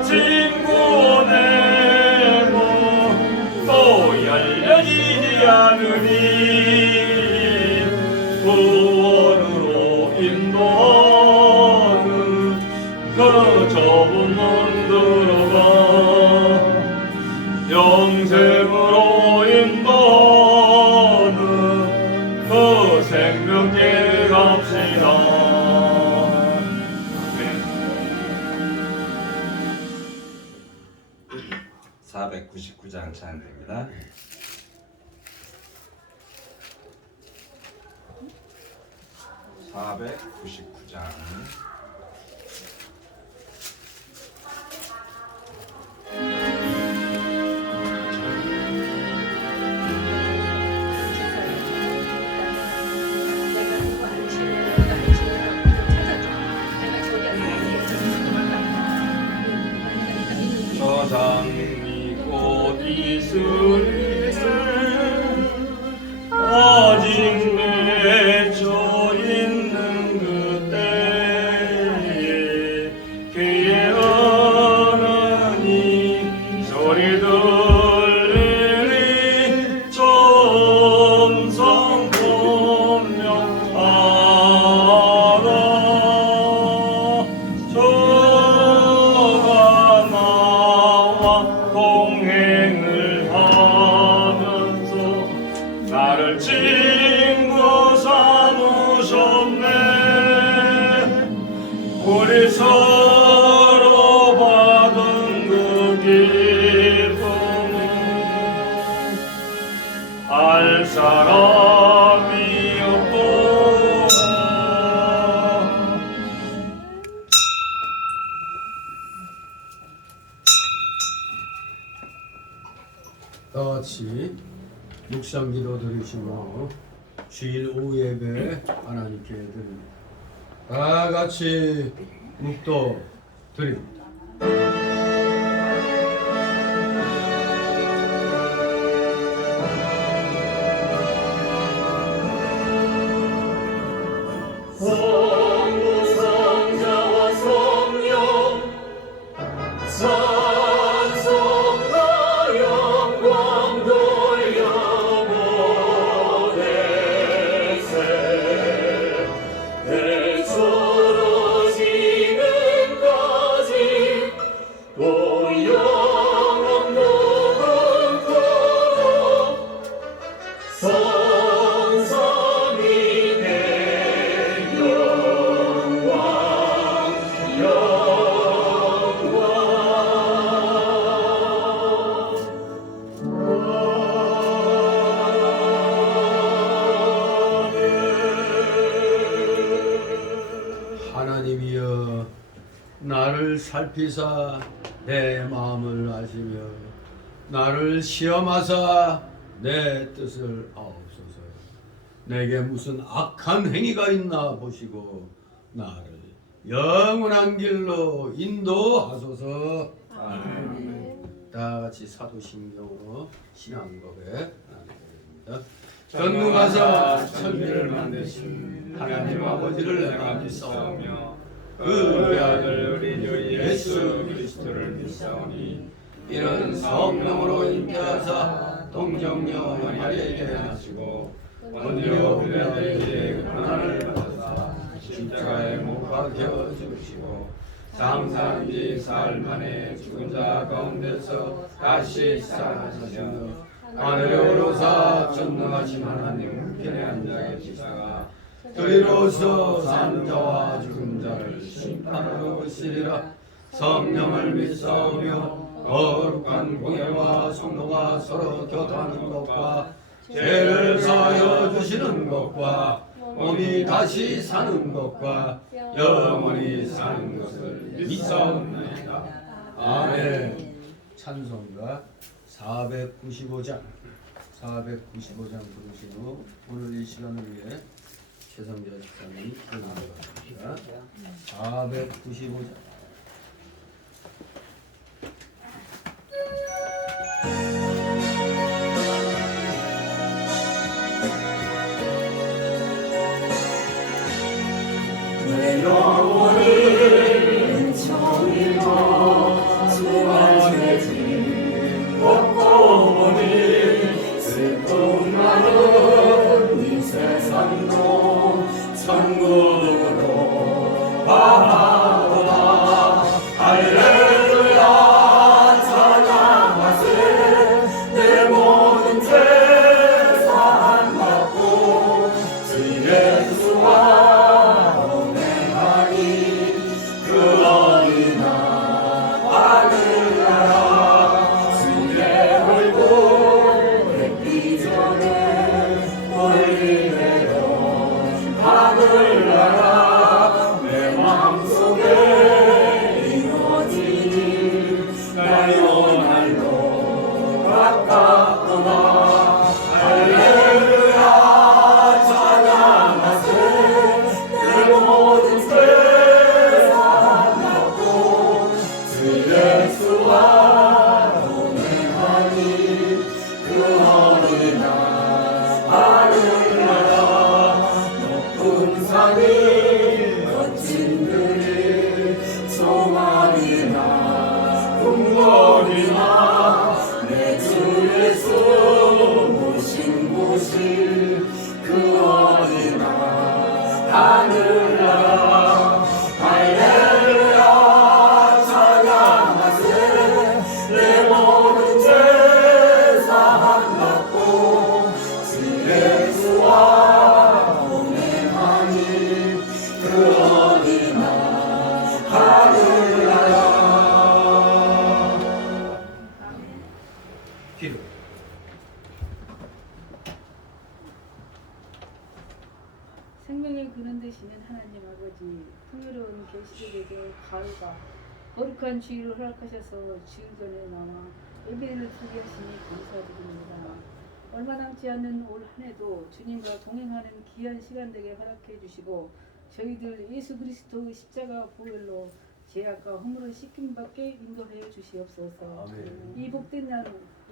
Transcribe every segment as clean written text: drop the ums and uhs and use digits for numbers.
친구네 문또 열려지지 않으니 구원으로 인도하는 그 좁은 문 들어가 영생으로 인도하는 그 생명길 갑시다. 499장 찬양됩니다. 저장이 곧 있으리 아직 맺혀 있는 그때에 그의 하나님 소리 들리리 천성 분명하다 저가 나와 동행을 하면서 나를 친구 삼으셨네. 우리 서로 받은 그 기쁨은 알 사람이 없구나. 다 같이 묵상기도 드리시고 주일 오후 예배 하나님께 드립니다. 다 같이 묵도 드립니다. 성부 성자와 성령 찬송과 영광 돌려보내세 대처로 지금까지 또 영원 무궁토록 성삼위의 영광 하나님이여 나를 살피사 내 마음을 아시며 나를 시험하사 내 뜻을 아옵소서. 내게 무슨 악한 행위가 있나 보시고 나를 영원한 길로 인도하소서. 아멘. 다 같이 사도신경으로 신앙고백 나누겠습니다. 전능하사 천지를 만드신 하나님 아버지를 내가 믿사오며 그 외아들 우리 주 예수 그리스도를 믿사오니 이는 성령으로 잉태하사 동정녀 마리아에게 나시고 본디오 빌라도에게 고난을 받으사 십자가에 못 박혀 죽으시고 장사한 지 사흘 만에 죽은 자 가운데서 다시 살아나시며 하늘에 오르사 전능하신 하나님 우편에 앉아 계시다가 저희로서 산 자와 죽은 자를 심판하러 오시리라. 성령을 믿사오며 거룩한 공예와 성도가 서로 교통하는 것과 죄를 사하여 주시는 것과 몸이 다시 사는 것과 영원히 사는 것을 믿사옵나이다. 아멘. 찬송가 495장 부르신 후 오늘 이 시간을 위해 최성재 집사님이 기도하겠습니다. 495장 내 영혼을 정의로 천국으로 바라보다 할렐루야 찬양하세 내 모든 죄 사함받고 주 예수와 동행하니 그 어린아 하늘나라 주의 얼굴 뵙기 전에 올리네요 하늘나라 내 마음속에 이루어지니 날로 가깝구나 할렐루야 찬양하세 내 모든 죄 사함받고 주 예수와 동행하니 그 어린아 하늘나라 높은 산이 거친 들이 소망이나 궁궐이나 내 주 예수 모신 곳이 그 어린아 하늘나라 할렐루야 찬양하세 내 모든 죄 사함받고 주 예수와 동행하니 그 어린아 하늘나라 기도. 생명의 근원 되시는 하나님 아버지, 풍요로운 계시들에게 가을과 거룩한 주의를 허락하셔서 주일 전에 나와 예배를 드리게 하시니 감사드립니다. 얼마 남지 않는 올 한 해도 주님과 동행하는 귀한 시간 되게 허락해 주시고 저희들 예수 그리스도의 십자가 보혈로 죄악과 허물을 씻김 받게 인도하여 주시옵소서. 아멘. 이 복된 날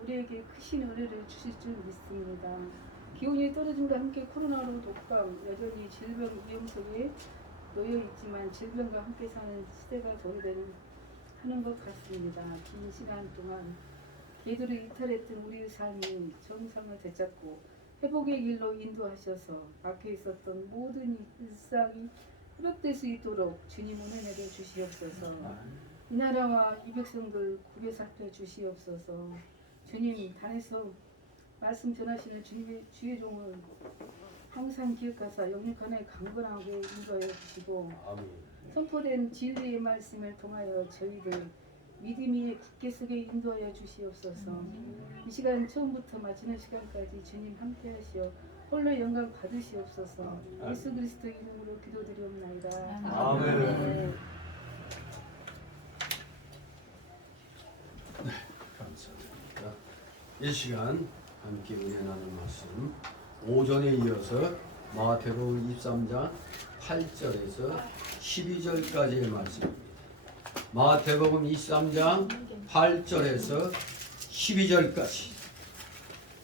우리에게 크신 은혜를 주실 줄 믿습니다. 기온이 떨어짐과 함께 코로나로 독감, 여전히 질병 위험 속에 놓여 있지만 질병과 함께 사는 시대가 하는 것 같습니다. 긴 시간 동안 궤도를 이탈했던 우리의 삶이 정상을 되찾고 회복의 길로 인도하셔서 앞에 있었던 모든 일상이 회복될 수 있도록 주님 은혜 내려 주시옵소서. 이 나라와 이 백성들 구별 살펴 주시옵소서. 주님 단에서 말씀 전하시는 주의 종을 항상 기억하사 영육간에 강건하게 인도하여 주시고 아멘. 선포된 진리의 말씀을 통하여 저희들 믿음이 굳게 서게 인도하여 주시옵소서. 이 시간 처음부터 마치는 시간까지 주님 함께 하시어 홀로 영광 받으시옵소서. 예수 그리스도의 이름으로 기도드리옵나이다. 아멘. 감사합니다. 이 시간 함께 은혜 나눌 말씀 오전에 이어서 마태복음 23장 8절에서 12절까지의 말씀입니다. 마태복음 23장 8절에서 12절까지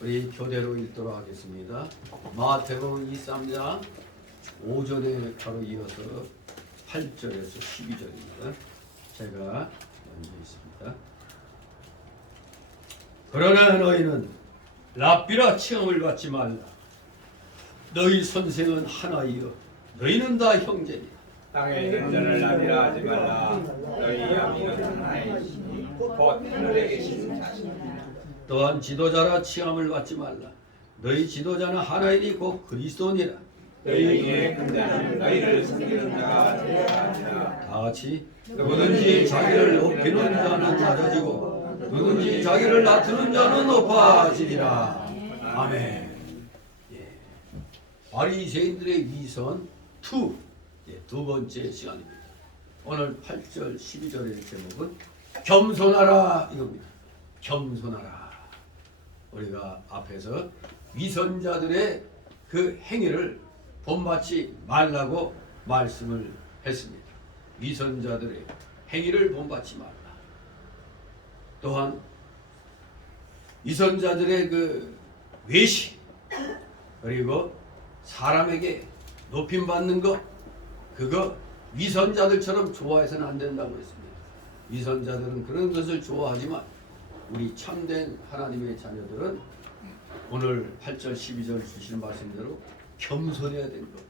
우리 교대로 읽도록 하겠습니다. 마태복음 23장 오전에 바로 이어서 8절에서 12절입니다. 제가 먼저 있습니다. 그러나 너희는 랍비라 칭함을 받지 말라. 너희 선생은 하나이요 너희는 다 형제니. 땅에 있는 자를 나비라 하지 말라. 너희 아비는 하나이시니 곧 하늘에 계신 자시니라. 또한 지도자라 칭함을 받지 말라. 너희 지도자는 하나이니 곧 그리스도니라. 너희에게 큰 자는 너희를 섬기는 자가 되어야 하니라. 다 같이 누구든지 자기를 높이는 자는 낮아지고 누구든지 자기를 낮추는 자는 높아지리라. 아멘. 예. 바리새인들의 위선 2, 두 번째 시간입니다. 오늘 8절 12절의 제목은 겸손하라 이겁니다. 겸손하라. 우리가 앞에서 위선자들의 그 행위를 본받지 말라고 말씀을 했습니다. 위선자들의 행위를 본받지 말라. 또한 위선자들의 그 외식 그리고 사람에게 높임받는 것 그거 위선자들처럼 좋아해서는 안 된다고 했습니다. 위선자들은 그런 것을 좋아하지만 우리 참된 하나님의 자녀들은 오늘 8절 12절 주시는 말씀대로 겸손해야 되는 것.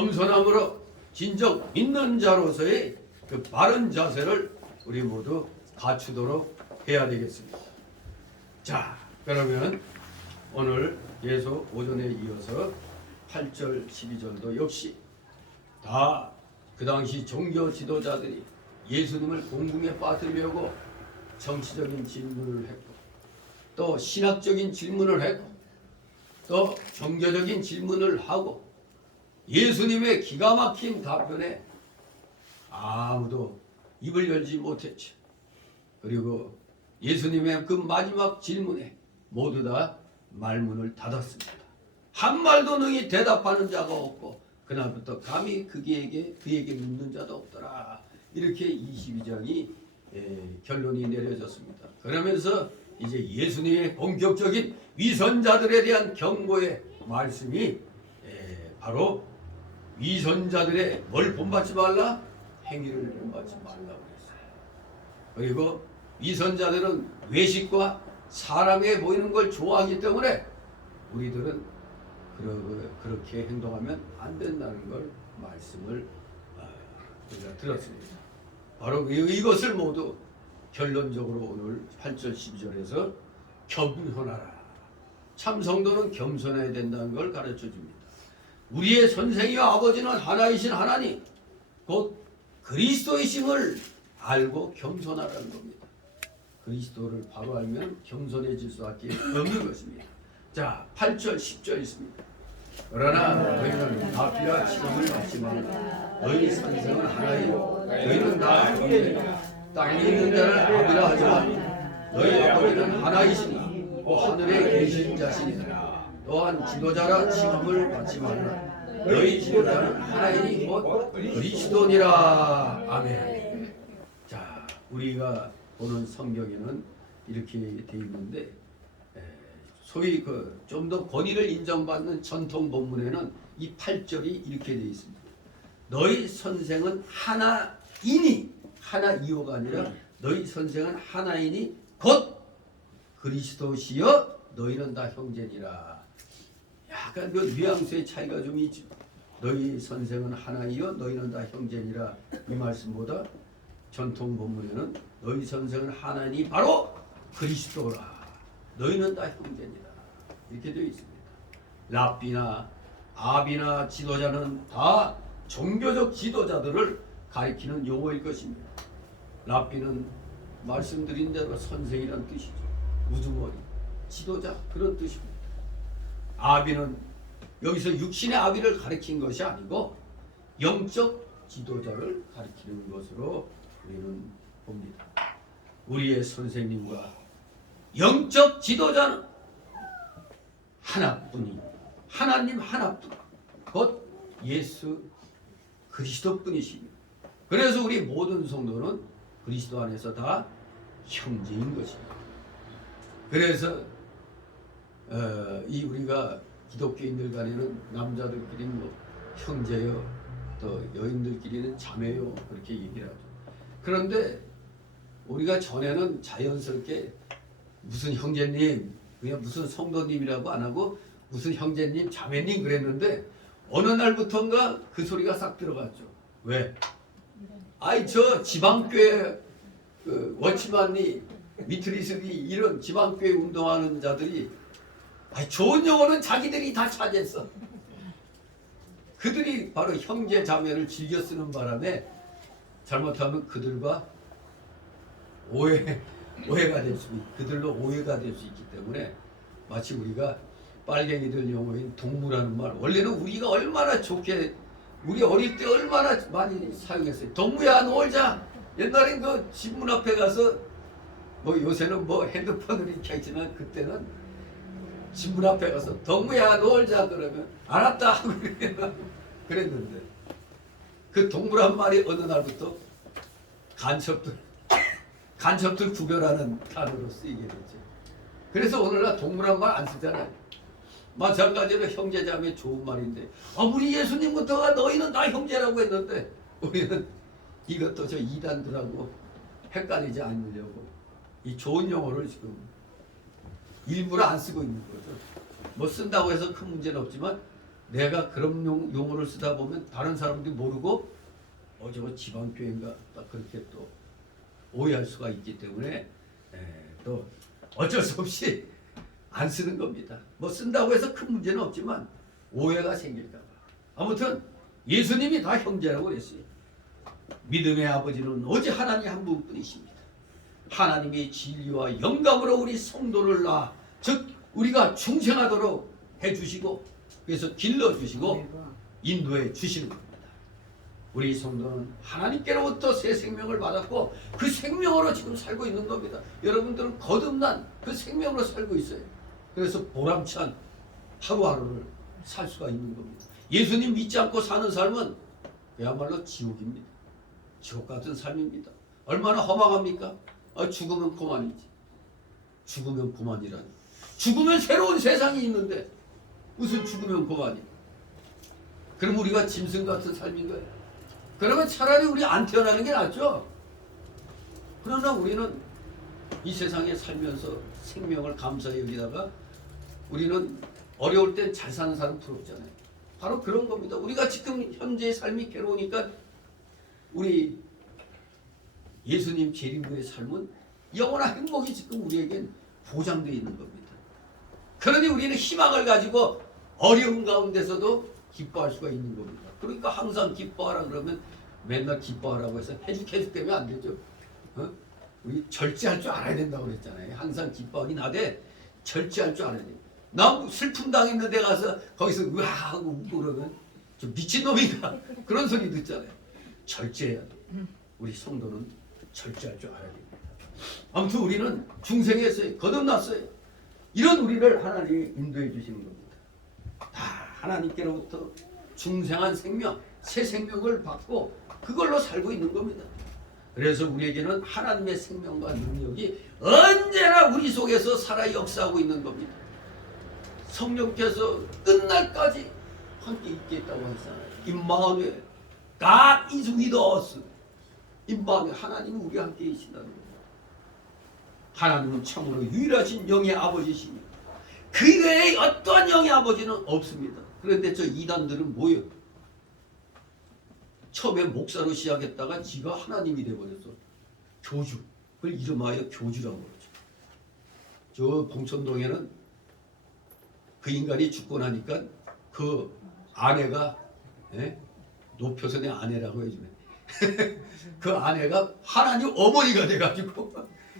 겸손함으로 진정 믿는 자로서의 그 바른 자세를 우리 모두 갖추도록 해야 되겠습니다. 자, 그러면 오늘 예수 오전에 이어서 8절 12절도 역시 다 그 당시 종교 지도자들이 예수님을 공궁에 빠뜨리려고 정치적인 질문을 했고 또 신학적인 질문을 했고 또 종교적인 질문을 하고 예수님의 기가 막힌 답변에 아무도 입을 열지 못했죠. 그리고 예수님의 그 마지막 질문에 모두 다 말문을 닫았습니다. 한 말도 능히 대답하는 자가 없고 그날부터 감히 그에게 묻는 자도 없더라. 이렇게 22장이 결론이 내려졌습니다. 그러면서 이제 예수님의 본격적인 위선자들에 대한 경고의 말씀이 바로 위선자들의 뭘 본받지 말라? 행위를 본받지 말라고 했어요. 그리고 위선자들은 외식과 사람에 보이는 걸 좋아하기 때문에 우리들은 그렇게 행동하면 안 된다는 걸 말씀을 우리가 들었습니다. 바로 이것을 모두 결론적으로 오늘 8절 12절에서 겸손하라. 참 성도는 겸손해야 된다는 걸 가르쳐 줍니다. 우리의 선생이와 아버지는 하나이신 하나님 곧 그리스도이심을 알고 겸손하라는 겁니다. 그리스도를 바로 알면 겸손해질 수밖에 없는 것입니다. 자, 8절 10절 있습니다. 그러나 너희는 나비와 시험을 받지 말라. 너희 선생은 하나이요 너희는 다 형제라. 땅에 있는 자를 아비라 하지 말라. 너희 아버지는 하나이시니 그 하늘에 계신 자신이라. 또한 지도자라 시험을 받지 말라. 너희 지도자는 하나이니 곧 그리스도니라. 아멘. 자, 우리가 보는 성경에는 이렇게 돼 있는데 소위 좀 더 권위를 인정받는 전통 본문에는 이 8절이 이렇게 되어 있습니다. 너희 선생은 하나이니 하나이오가 아니라 너희 선생은 하나이니 곧 그리스도시여 너희는 다 형제니라. 약간 그 뉘앙스의 차이가 좀 있죠. 너희 선생은 하나이여 너희는 다 형제니라. 이 말씀보다 전통 본문에는 너희 선생은 하나니 바로 그리스도라. 너희는 다 형제니라. 이렇게 되어 있습니다. 랍비나 아비나 지도자는 다 종교적 지도자들을 가리키는 용어일 것입니다. 랍비는 말씀드린 대로 선생이란 뜻이죠. 우두머리, 지도자 그런 뜻입니다. 아비는 여기서 육신의 아비를 가리킨 것이 아니고 영적 지도자를 가리키는 것으로 우리는 봅니다. 우리의 선생님과 영적 지도자는 하나뿐이 하나님 하나뿐 곧 예수 그리스도뿐이십니다. 그래서 우리 모든 성도는 그리스도 안에서 다 형제인 것입니다. 그래서 이 우리가 기독교인들 간에는 남자들끼리는 뭐 형제요 또 여인들끼리는 자매요 그렇게 얘기를 하죠. 그런데 우리가 전에는 자연스럽게 무슨 형제님 그냥 무슨 성도님이라고 안 하고 무슨 형제님 자매님 그랬는데 어느 날부턴가 그 소리가 싹 들어갔죠. 왜? 아이 저 지방교회 그 워치만이 미트리스비 이런 지방교회 운동하는 자들이 아이 좋은 용어는 자기들이 다 차지했어. 그들이 바로 형제 자매를 즐겨 쓰는 바람에 잘못하면 그들과 오해가 될 수 그들로 오해가 될 수 있기 때문에 마치 우리가 빨갱이들 용어인 동무라는 말 원래는 우리가 얼마나 좋게 우리 어릴 때 얼마나 많이 사용했어요. 동무야 놀자. 옛날엔 그 집 문 앞에 가서 뭐 요새는 뭐 핸드폰으로 이렇게 있지만 그때는 집 문 앞에 가서 동무야 놀자 그러면 알았다 하고 그랬는데 그 동무란 말이 어느 날부터 간첩들 구별하는 단어로 쓰이게 되죠. 그래서 오늘날 동무란 말 안 쓰잖아요. 마찬가지로 형제자매 좋은 말인데 우리 예수님부터가 너희는 다 형제라고 했는데 우리는 이것도 저 이단들하고 헷갈리지 않으려고 이 좋은 용어를 지금 일부러 안 쓰고 있는 거죠. 뭐 쓴다고 해서 큰 문제는 없지만 내가 그런 용어를 쓰다 보면 다른 사람들이 모르고 저거 지방교회인가 딱 그렇게 또 오해할 수가 있기 때문에 또 어쩔 수 없이 안 쓰는 겁니다. 뭐 쓴다고 해서 큰 문제는 없지만 오해가 생길까 봐. 아무튼 예수님이 다 형제라고 그랬어요. 믿음의 아버지는 오직 하나님 한 분뿐이십니다. 하나님이 진리와 영감으로 우리 성도를 낳아 즉 우리가 충성하도록 해주시고 그래서 길러주시고 인도해 주시는 겁니다. 우리 성도는 하나님께로부터 새 생명을 받았고 그 생명으로 지금 살고 있는 겁니다. 여러분들은 거듭난 그 생명으로 살고 있어요. 그래서 보람찬 하루하루를 살 수가 있는 겁니다. 예수님 믿지 않고 사는 삶은 그야말로 지옥입니다. 지옥 같은 삶입니다. 얼마나 허망합니까? 죽으면 그만이지. 죽으면 그만이라니. 죽으면 새로운 세상이 있는데 무슨 죽으면 그만이. 그럼 우리가 짐승 같은 삶인 거예요. 그러면 차라리 우리 안 태어나는 게 낫죠. 그러나 우리는 이 세상에 살면서 생명을 감사히 여기다가 우리는 어려울 땐 잘 사는 사람 부럽잖아요. 바로 그런 겁니다. 우리가 지금 현재의 삶이 괴로우니까 우리 예수님 재림부의 삶은 영원한 행복이 지금 우리에겐 보장되어 있는 겁니다. 그러니 우리는 희망을 가지고 어려운 가운데서도 기뻐할 수가 있는 겁니다. 그러니까 항상 기뻐하라 그러면 맨날 기뻐하라고 해서 해죽되면 안 되죠. 우리 절제할 줄 알아야 된다고 그랬잖아요. 항상 기뻐하긴 하되 절제할 줄 알아야 돼요. 나 슬픔 당했는 데 가서 거기서 으아 하고 웃고 그러면 좀 미친놈인가 그런 소리 듣잖아요. 절제해야 돼. 우리 성도는 절제할 줄 알아야 됩니다. 아무튼 우리는 중생했어요. 거듭났어요. 이런 우리를 하나님이 인도해 주시는 겁니다. 다 하나님께로부터 중생한 생명, 새 생명을 받고 그걸로 살고 있는 겁니다. 그래서 우리에게는 하나님의 생명과 능력이 언제나 우리 속에서 살아 역사하고 있는 겁니다. 성령께서 끝날까지 함께 있겠다고 하잖아요. 임마누엘, God is with us. 임마누엘, 하나님은 우리와 함께 계신다는 겁니다. 하나님은 참으로 유일하신 영의 아버지십니다. 그 외에 어떠한 영의 아버지는 없습니다. 그런데 저 이단들은 뭐예요? 처음에 목사로 시작했다가 지가 하나님이 돼버렸어. 교주. 그걸 이름하여 교주라고 그러죠. 저 봉천동에는 그 인간이 죽고 나니까 그 아내가 높여서 내 아내라고 해주네. 그 아내가 하나님 어머니가 돼가지고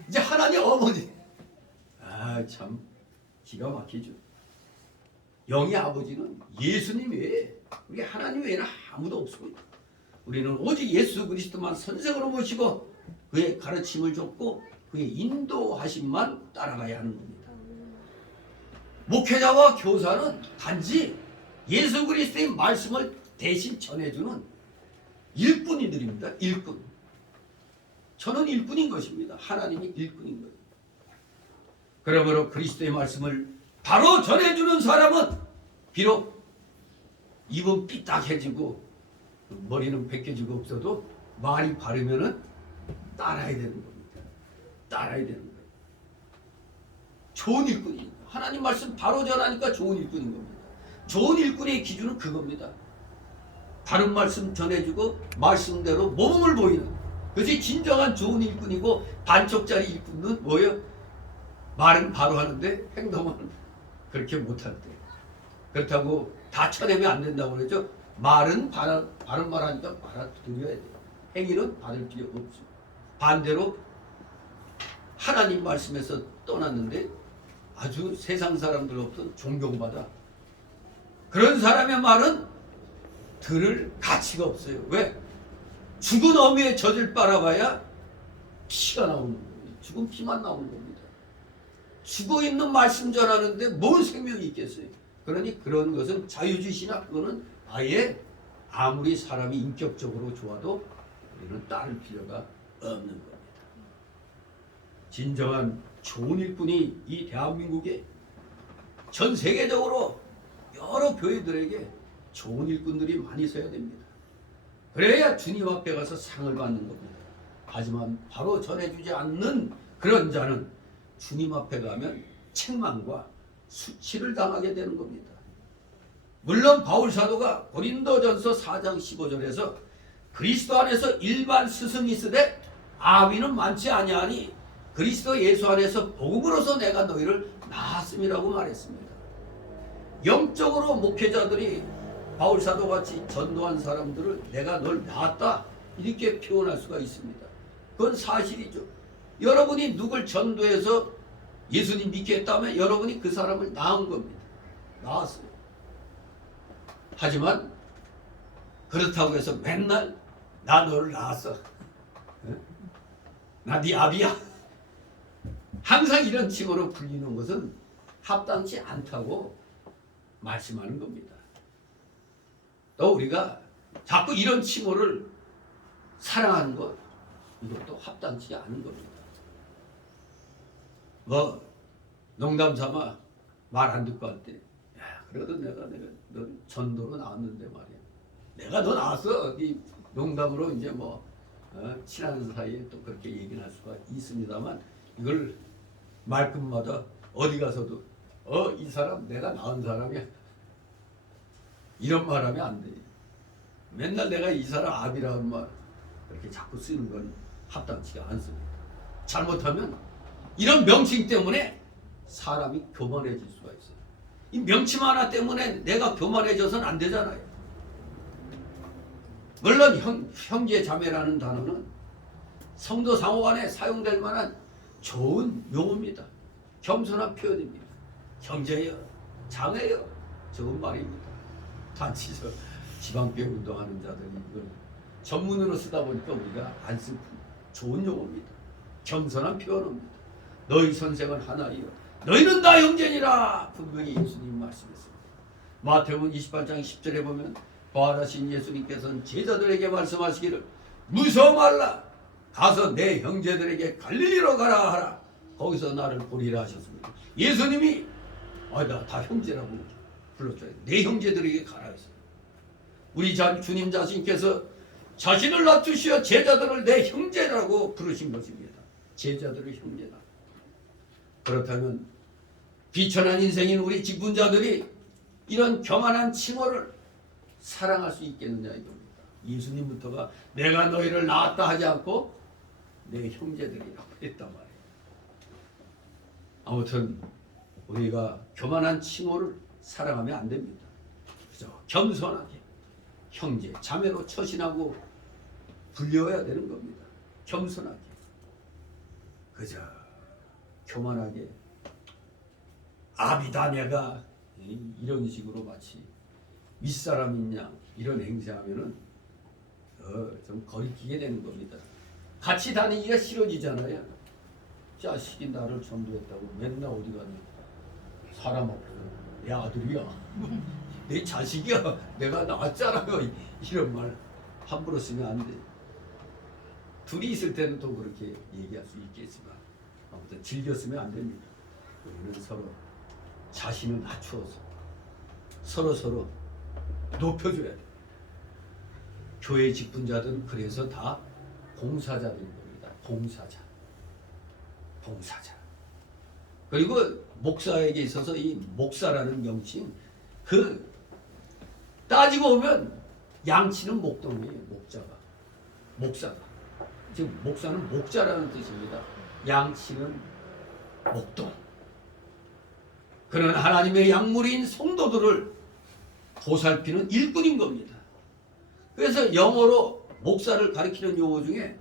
이제 하나님 어머니. 아 참 기가 막히죠. 영의 아버지는 예수님 외에 우리 하나님 외에는 아무도 없습니다. 우리는 오직 예수 그리스도만 선생으로 모시고 그의 가르침을 줬고 그의 인도하심만 따라가야 하는 겁니다. 목회자와 교사는 단지 예수 그리스도의 말씀을 대신 전해주는 일꾼이들입니다. 일꾼. 저는 일꾼인 것입니다. 하나님이 일꾼인 거예요. 그러므로 그리스도의 말씀을 바로 전해주는 사람은 비록 입은 삐딱해지고 머리는 벗겨지고 없어도 말이 바르면은 따라야 되는 겁니다. 따라야 되는 거예요. 좋은 일꾼이 하나님 말씀 바로 전하니까 좋은 일꾼인 겁니다. 좋은 일꾼의 기준은 그겁니다. 바른 말씀 전해주고 말씀대로 모범을 보이는 그것이 진정한 좋은 일꾼이고 반쪽짜리 일꾼은 뭐예요? 말은 바로 하는데 행동은 그렇게 못할 때. 그렇다고 다 쳐내면 안 된다고 그러죠. 말은 바른 말 하니까 받아들여야 돼요. 행위는 받을 필요 없죠. 반대로 하나님 말씀에서 떠났는데 아주 세상 사람들로부터 존경받아. 그런 사람의 말은 들을 가치가 없어요. 왜? 죽은 어미의 젖을 빨아봐야 피가 나오는 겁니다. 죽은 피만 나오는 겁니다. 죽어있는 말씀 전하는데 뭔 생명이 있겠어요? 그러니 그런 것은 자유주의나 그거는 아예 아무리 사람이 인격적으로 좋아도 우리는 따를 필요가 없는 겁니다. 진정한 좋은 일꾼이 이 대한민국에 전 세계적으로 여러 교회들에게 좋은 일꾼들이 많이 있어야 됩니다. 그래야 주님 앞에 가서 상을 받는 겁니다. 하지만 바로 전해주지 않는 그런 자는 주님 앞에 가면 책망과 수치를 당하게 되는 겁니다. 물론 바울 사도가 고린도전서 4장 15절에서 그리스도 안에서 일반 스승이 있으되 아비는 많지 아니하니 그리스도 예수 안에서 복음으로서 내가 너희를 낳았음이라고 말했습니다. 영적으로 목회자들이 바울 사도같이 전도한 사람들을 내가 널 낳았다 이렇게 표현할 수가 있습니다. 그건 사실이죠. 여러분이 누굴 전도해서 예수님 믿게 했다면 여러분이 그 사람을 낳은 겁니다. 낳았어요. 하지만 그렇다고 해서 맨날 나 너를 낳았어. 나 네 아비야. 항상 이런 칭호로 불리는 것은 합당치 않다고 말씀하는 겁니다. 또 우리가 자꾸 이런 칭호를 사랑하는 것 이것도 합당치 않은 겁니다. 뭐 농담 삼아 말 안 듣고 할 때 야, 그래도 내가 너 전도로 나왔는데 말이야. 내가 너 나왔어. 이 농담으로 이제 뭐 친한 사이에 또 그렇게 얘기를 할 수가 있습니다만 이걸 말끝마다 어디 가서도 이 사람 내가 낳은 사람이야. 이런 말 하면 안 돼. 맨날 내가 이 사람 아비라는 말 이렇게 자꾸 쓰는 건 합당치가 않습니다. 잘못하면 이런 명칭 때문에 사람이 교만해질 수가 있어요. 이 명칭 하나 때문에 내가 교만해져서는 안 되잖아요. 물론 형제 자매라는 단어는 성도 상호간에 사용될 만한 좋은 용어입니다. 겸손한 표현입니다. 형제여, 자매여, 좋은 말입니다. 단지 지방교회 운동하는 자들이 이걸 전문으로 쓰다 보니까 우리가 안 쓰고 좋은 용어입니다. 겸손한 표현입니다. 너희 선생은 하나이요 너희는 다 형제니라 분명히 예수님 말씀했습니다. 마태복음 28장 10절에 보면 부활하신 예수님께서는 제자들에게 말씀하시기를 무서워 말라 가서 내 형제들에게 갈릴리로 가라 하라 거기서 나를 보리라 하셨습니다. 예수님이 나 다 형제라고 불렀어요. 내 형제들에게 가라 했어요. 우리 주님 자신께서 자신을 낮추시어 제자들을 내 형제라고 부르신 것입니다. 제자들을 형제다. 그렇다면 비천한 인생인 우리 직분자들이 이런 교만한 칭호를 사랑할 수 있겠느냐 이겁니다. 예수님부터가 내가 너희를 낳았다 하지 않고 내 형제들이라고 했단 말이에요. 아무튼 우리가 교만한 칭호를 사랑하면 안 됩니다. 그죠? 겸손하게 형제, 자매로 처신하고 불려야 되는 겁니다. 겸손하게. 그저 교만하게 아비다 내가 이런 식으로 마치 윗사람이냐 이런 행세하면은 좀 거리끼게 되는 겁니다. 같이 다니기가 싫어지잖아요. 자식이 나를 전도했다고 맨날 어디 가냐 사람 앞에서 내 아들이야 내 자식이야 내가 낳았잖아요 이런 말 함부로 쓰면 안 돼. 둘이 있을 때는 또 그렇게 얘기할 수 있겠지만 아무튼 즐겨 쓰면 안 됩니다. 우리는 서로 자신을 낮추어서 서로 높여줘야 돼. 교회 직분자들은 그래서 다 봉사자들인 겁니다. 봉사자. 그리고 목사에게 있어서 이 목사라는 명칭 따지고 보면 양치는 목동이에요. 목사가. 지금 목사는 목자라는 뜻입니다. 양치는 목동. 그는 하나님의 약물인 성도들을 보살피는 일꾼인 겁니다. 그래서 영어로 목사를 가리키는 용어 중에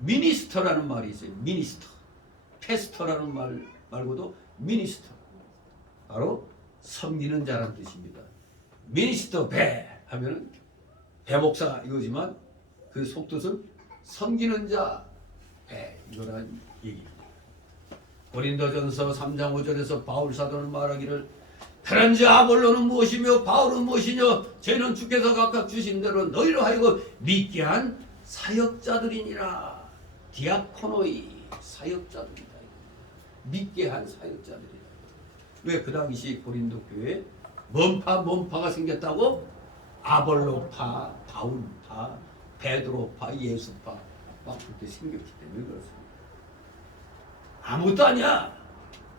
미니스터라는 말이 있어요. 미니스터. 패스터라는 말 말고도 미니스터. 바로 섬기는 자라는 뜻입니다. 미니스터 배 하면은 배목사 이거지만 그 속뜻은 섬기는 자 배 이거라는 얘기입니다. 고린도전서 3장 5절에서 바울 사도는 말하기를 그런지 아볼로는 무엇이며 바울은 무엇이냐 저희는 주께서 각각 주신 대로 너희로 하여금 믿게 한 사역자들이니라. 디아코노이 사역자들이다. 믿게 한 사역자들이다. 왜 그 당시 고린도 교회에 몸파가 생겼다고? 아볼로파, 바울파, 베드로파, 예수파 막 그렇게 생겼기 때문에 그렇습니다. 아무것도 아니야.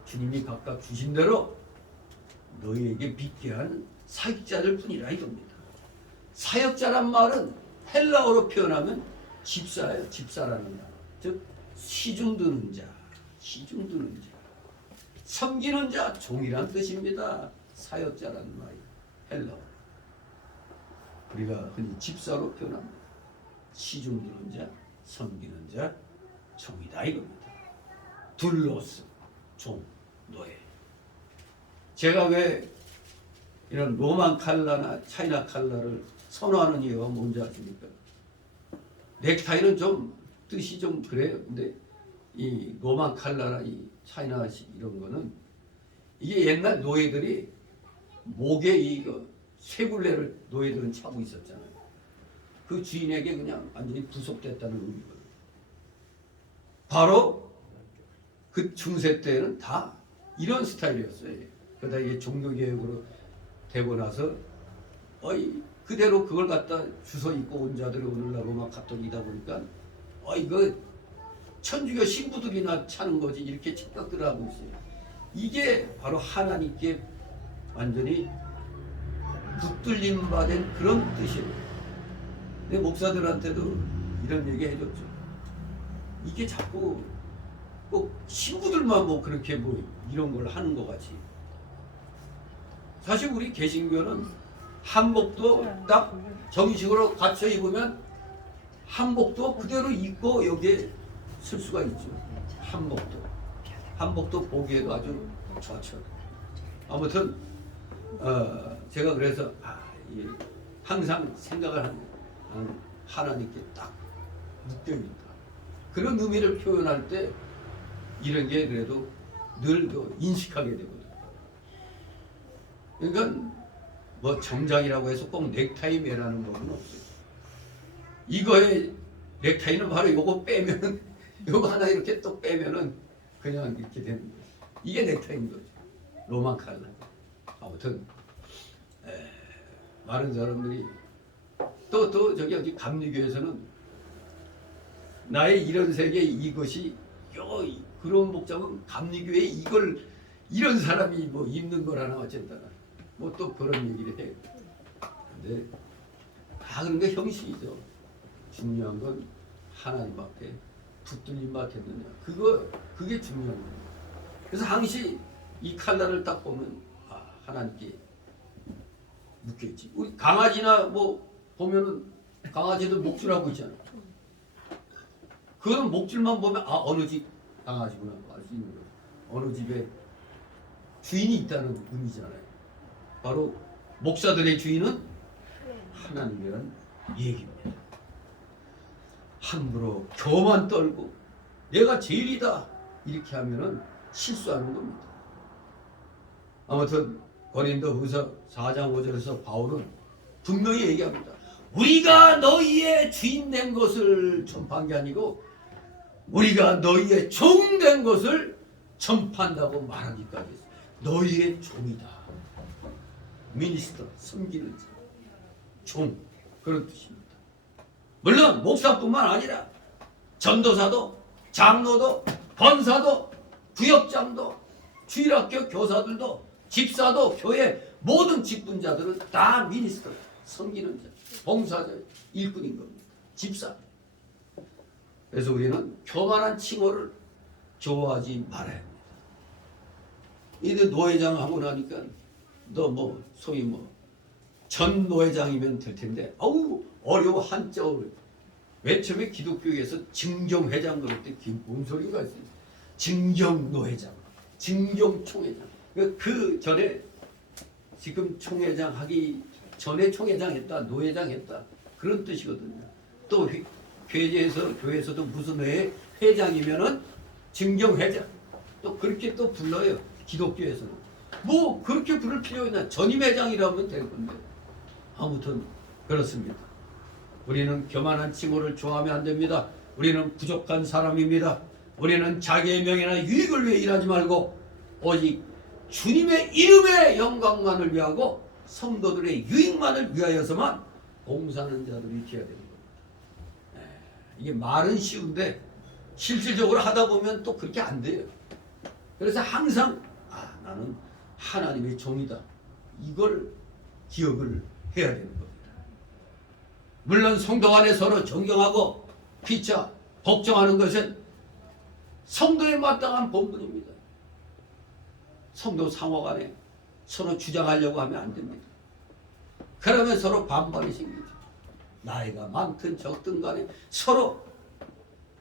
주님이 각각 주신 대로 너희에게 믿게 한 사역자들 뿐이라 이겁니다. 사역자란 말은 헬라어로 표현하면 집사예요. 집사라는 말. 즉 시중드는 자, 시중드는 자, 섬기는 자, 종이란 뜻입니다. 사역자라는 말이 헬라어. 우리가 흔히 집사로 표현합니다. 시중드는 자, 섬기는 자, 종이다 이겁니다. 둘로스, 종, 노예. 제가 왜 이런 로만 칼라나 차이나 칼라를 선호하는 이유가 뭔지 아십니까? 넥타이는 좀 뜻이 좀 그래요. 근데 이 로만 칼라나 이 차이나식 이런 거는 이게 옛날 노예들이 목에 이거 쇠굴레를 노예들은 차고 있었잖아요. 그 주인에게 그냥 완전히 부속됐다는 의미거든요. 바로 그 중세 때는 다 이런 스타일이었어요. 그러다 이게 종교개혁으로 되고 나서 그대로 그걸 갖다 주워 입고 온 자들이 오늘날 로마 가톨릭이다 보니까 이거 천주교 신부들이나 차는 거지 이렇게 착각들을 하고 있어요. 이게 바로 하나님께 완전히 붙들림 받은 그런 뜻이에요. 내 목사들한테도 이런 얘기 해줬죠. 이게 자꾸 꼭 신부들만 뭐 그렇게 뭐 이런 걸 하는 것 같이. 사실 우리 개신교는 한복도 딱 정식으로 갖춰 입으면 한복도 그대로 입고 여기에 쓸 수가 있죠. 한복도 보기에도 아주 좋죠. 아무튼 제가 그래서 항상 생각을 하는 하나님께 딱 묶여있다. 그런 의미를 표현할 때 이런 게 그래도 늘 인식하게 되거든요. 그러니까 뭐 정장이라고 해서 꼭 넥타이 매라는 건 없어요. 이거의 넥타이는 바로 요거 빼면은 요거 하나 이렇게 또 빼면은 그냥 이렇게 되는 거예요. 이게 넥타이인 거죠. 로만 칼라. 아무튼 많은 사람들이 또 저기 어디 감리교에서는 나의 이런 세계 이것이 그런 목장은 감리교에 이걸 이런 사람이 뭐 입는 거라나 어쨌다 뭐 또 그런 얘기를 해요. 근데 다 그런 게 형식이죠. 중요한 건 하나님 앞에 붙들림 받겠느냐. 그게 중요한 거예요. 그래서 항시 이 칼날을 딱 보면 하나님께 묶여있지. 우리 강아지나 뭐 보면은 강아지들 목줄하고 있잖아요. 그거는 목줄만 보면 어느 집 강아지구나 알 수 있는 거예요. 어느 집에 주인이 있다는 의미잖아요. 바로 목사들의 주인은 하나님이라는 얘기입니다. 함부로 교만 떨고 내가 제일이다 이렇게 하면은 실수하는 겁니다. 아무튼 고린도후서 4장 5절에서 바울은 분명히 얘기합니다. 우리가 너희의 주인 된 것을 전파한 게 아니고 우리가 너희의 종 된 것을 전파한다고 말하기까지 했어요. 너희의 종이다. 미니스터, 섬기는 자, 종 그런 뜻입니다. 물론 목사뿐만 아니라 전도사도, 장로도, 권사도, 부역장도, 주일학교 교사들도, 집사도, 교회 모든 직분자들은 다 미니스터, 섬기는 자, 봉사자, 일꾼인 겁니다. 집사. 그래서 우리는 교만한 칭호를 좋아하지 말아야 합니다. 이들 노회장 하고 나니까 너 뭐 소위 뭐 전 노회장이면 될 텐데 어려워 한자어를 왜 처음에 기독교에서 증경회장 그럴 때 뭔 소리가 있어요. 증경노회장, 증경총회장. 그 전에 지금 총회장 하기 전에 총회장 했다, 노회장 했다 그런 뜻이거든요. 또 교회에서도 무슨 회장이면은 증경회장 또 그렇게 또 불러요. 기독교에서는 뭐 그렇게 부를 필요 있나? 전임회장이라면 될 건데. 아무튼 그렇습니다. 우리는 교만한 칭호를 좋아하면 안 됩니다. 우리는 부족한 사람입니다. 우리는 자기의 명예나 유익을 위해 일하지 말고 오직 주님의 이름의 영광만을 위하고 성도들의 유익만을 위하여서만 봉사하는 자들이 되어야 되는 겁니다. 이게 말은 쉬운데 실질적으로 하다 보면 또 그렇게 안 돼요. 그래서 항상 나는 하나님의 종이다. 이걸 기억을 해야 되는 겁니다. 물론 성도 안에 서로 존경하고 피차 복종하는 것은 성도에 마땅한 본분입니다. 성도 상호 간에 서로 주장하려고 하면 안 됩니다. 그러면 서로 반발이 생기죠. 나이가 많든 적든 간에 서로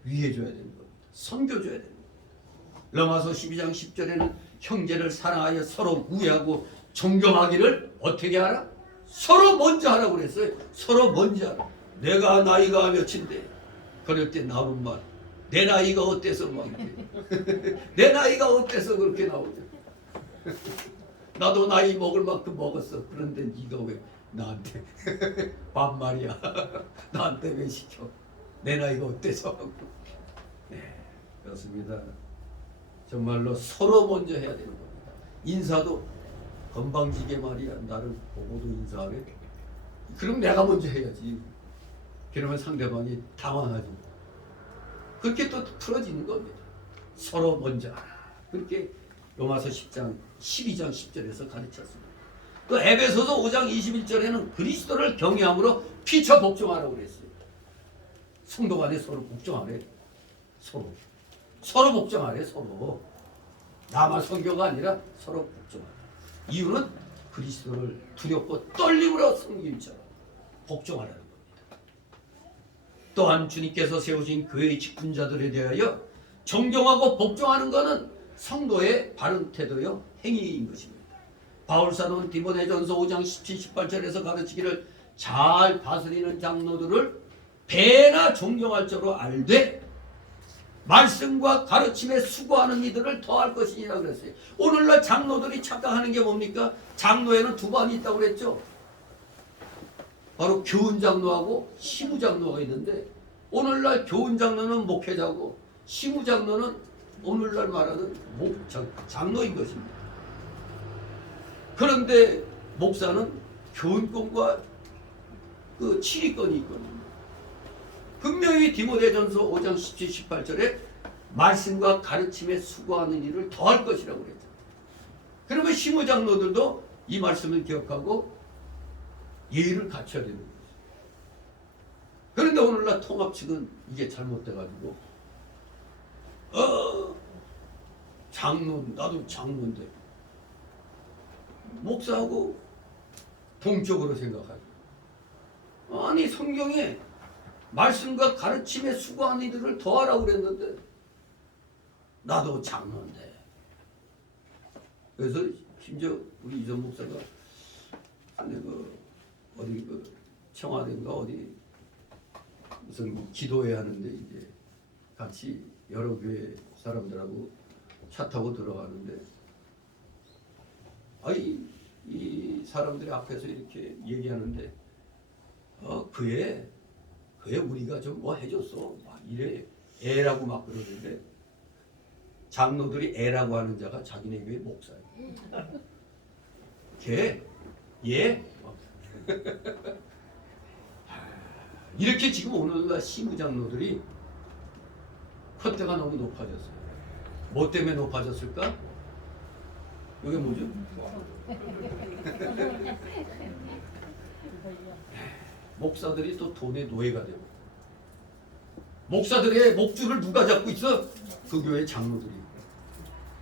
위해줘야 되는 겁니다. 섬겨줘야 되는 겁니다. 로마서 12장 10절에는 형제를 사랑하여 서로 우애하고 존경하기를 어떻게 하라? 서로 먼저 하라고 그랬어요. 서로 먼저 하라. 내가 나이가 몇인데 그럴 때 나오는 말, 내 나이가 어때서 막 이렇게 내 나이가 어때서 그렇게 나오냐. 나도 나이 먹을 만큼 먹었어. 그런데 네가 왜 나한테 반말이야. 나한테 왜 시켜. 내 나이가 어때서 하고. 네, 그렇습니다. 정말로 서로 먼저 해야 되는 겁니다. 인사도 건방지게 말이야. 나를 보고도 인사하래. 그럼 내가 먼저 해야지. 그러면 상대방이 당황하죠. 그렇게 또 풀어지는 겁니다. 서로 먼저 하라. 그렇게 로마서 10장 12장 10절에서 가르쳤습니다. 또 에베소서 5장 21절에는 그리스도를 경외함으로 피차 복종하라고 그랬어요. 성도 간에 서로 복종하래. 서로 복종하래. 서로. 나만 성교가 아니라 서로 복종하래. 이유는 그리스도를 두렵고 떨림으로 섬김처럼 복종하라는 겁니다. 또한 주님께서 세우신 교회의 직분자들에 대하여 존경하고 복종하는 것은 성도의 바른 태도요 행위인 것입니다. 바울사도는 디모데전서 5장 17, 18절에서 가르치기를 잘 다스리는 장로들을 배나 존경할 줄로 알되 말씀과 가르침에 수고하는 이들을 더할 것이니라 그랬어요. 오늘날 장로들이 착각하는 게 뭡니까? 장로에는 두 반이 있다고 그랬죠. 바로 교훈장로하고 시무장로가 있는데 오늘날 교훈장로는 목회자고 시무장로는 오늘날 말하는 장로인 것입니다. 그런데 목사는 교훈권과 그 치리권이 있거든요. 분명히 디모데전서 5장 17, 18절에 말씀과 가르침에 수고하는 일을 더할 것이라고 그랬죠. 그러면 시무장로들도 이 말씀을 기억하고 예의를 갖춰야 되는 거죠. 그런데 오늘날 통합 측은 이게 잘못돼가지고 장로, 나도 장로인데 목사하고 동적으로 생각하죠. 아니 성경에 말씀과 가르침에 수고하는 이들을 더하라고 그랬는데 나도 장로인데. 그래서 심지어 우리 이전 목사가 어디 청와대인가 어디 무슨 기도회 하는데 이제 같이 여러 교회 사람들하고 차 타고 들어가는데 이 사람들이 앞에서 이렇게 얘기하는데 그애 우리가 좀 뭐 해줬어 막 이래 애라고 막 그러는데 장로들이 애라고 하는 자가 자기네 교회 목사예요. 얘 이렇게 지금 오늘날 시무장로들이 콧대가 너무 높아졌어요. 뭐 때문에 높아졌을까? 이게 뭐죠? 목사들이 또 돈의 노예가 되고 목사들의 목줄을 누가 잡고 있어? 그 교회 장로들이.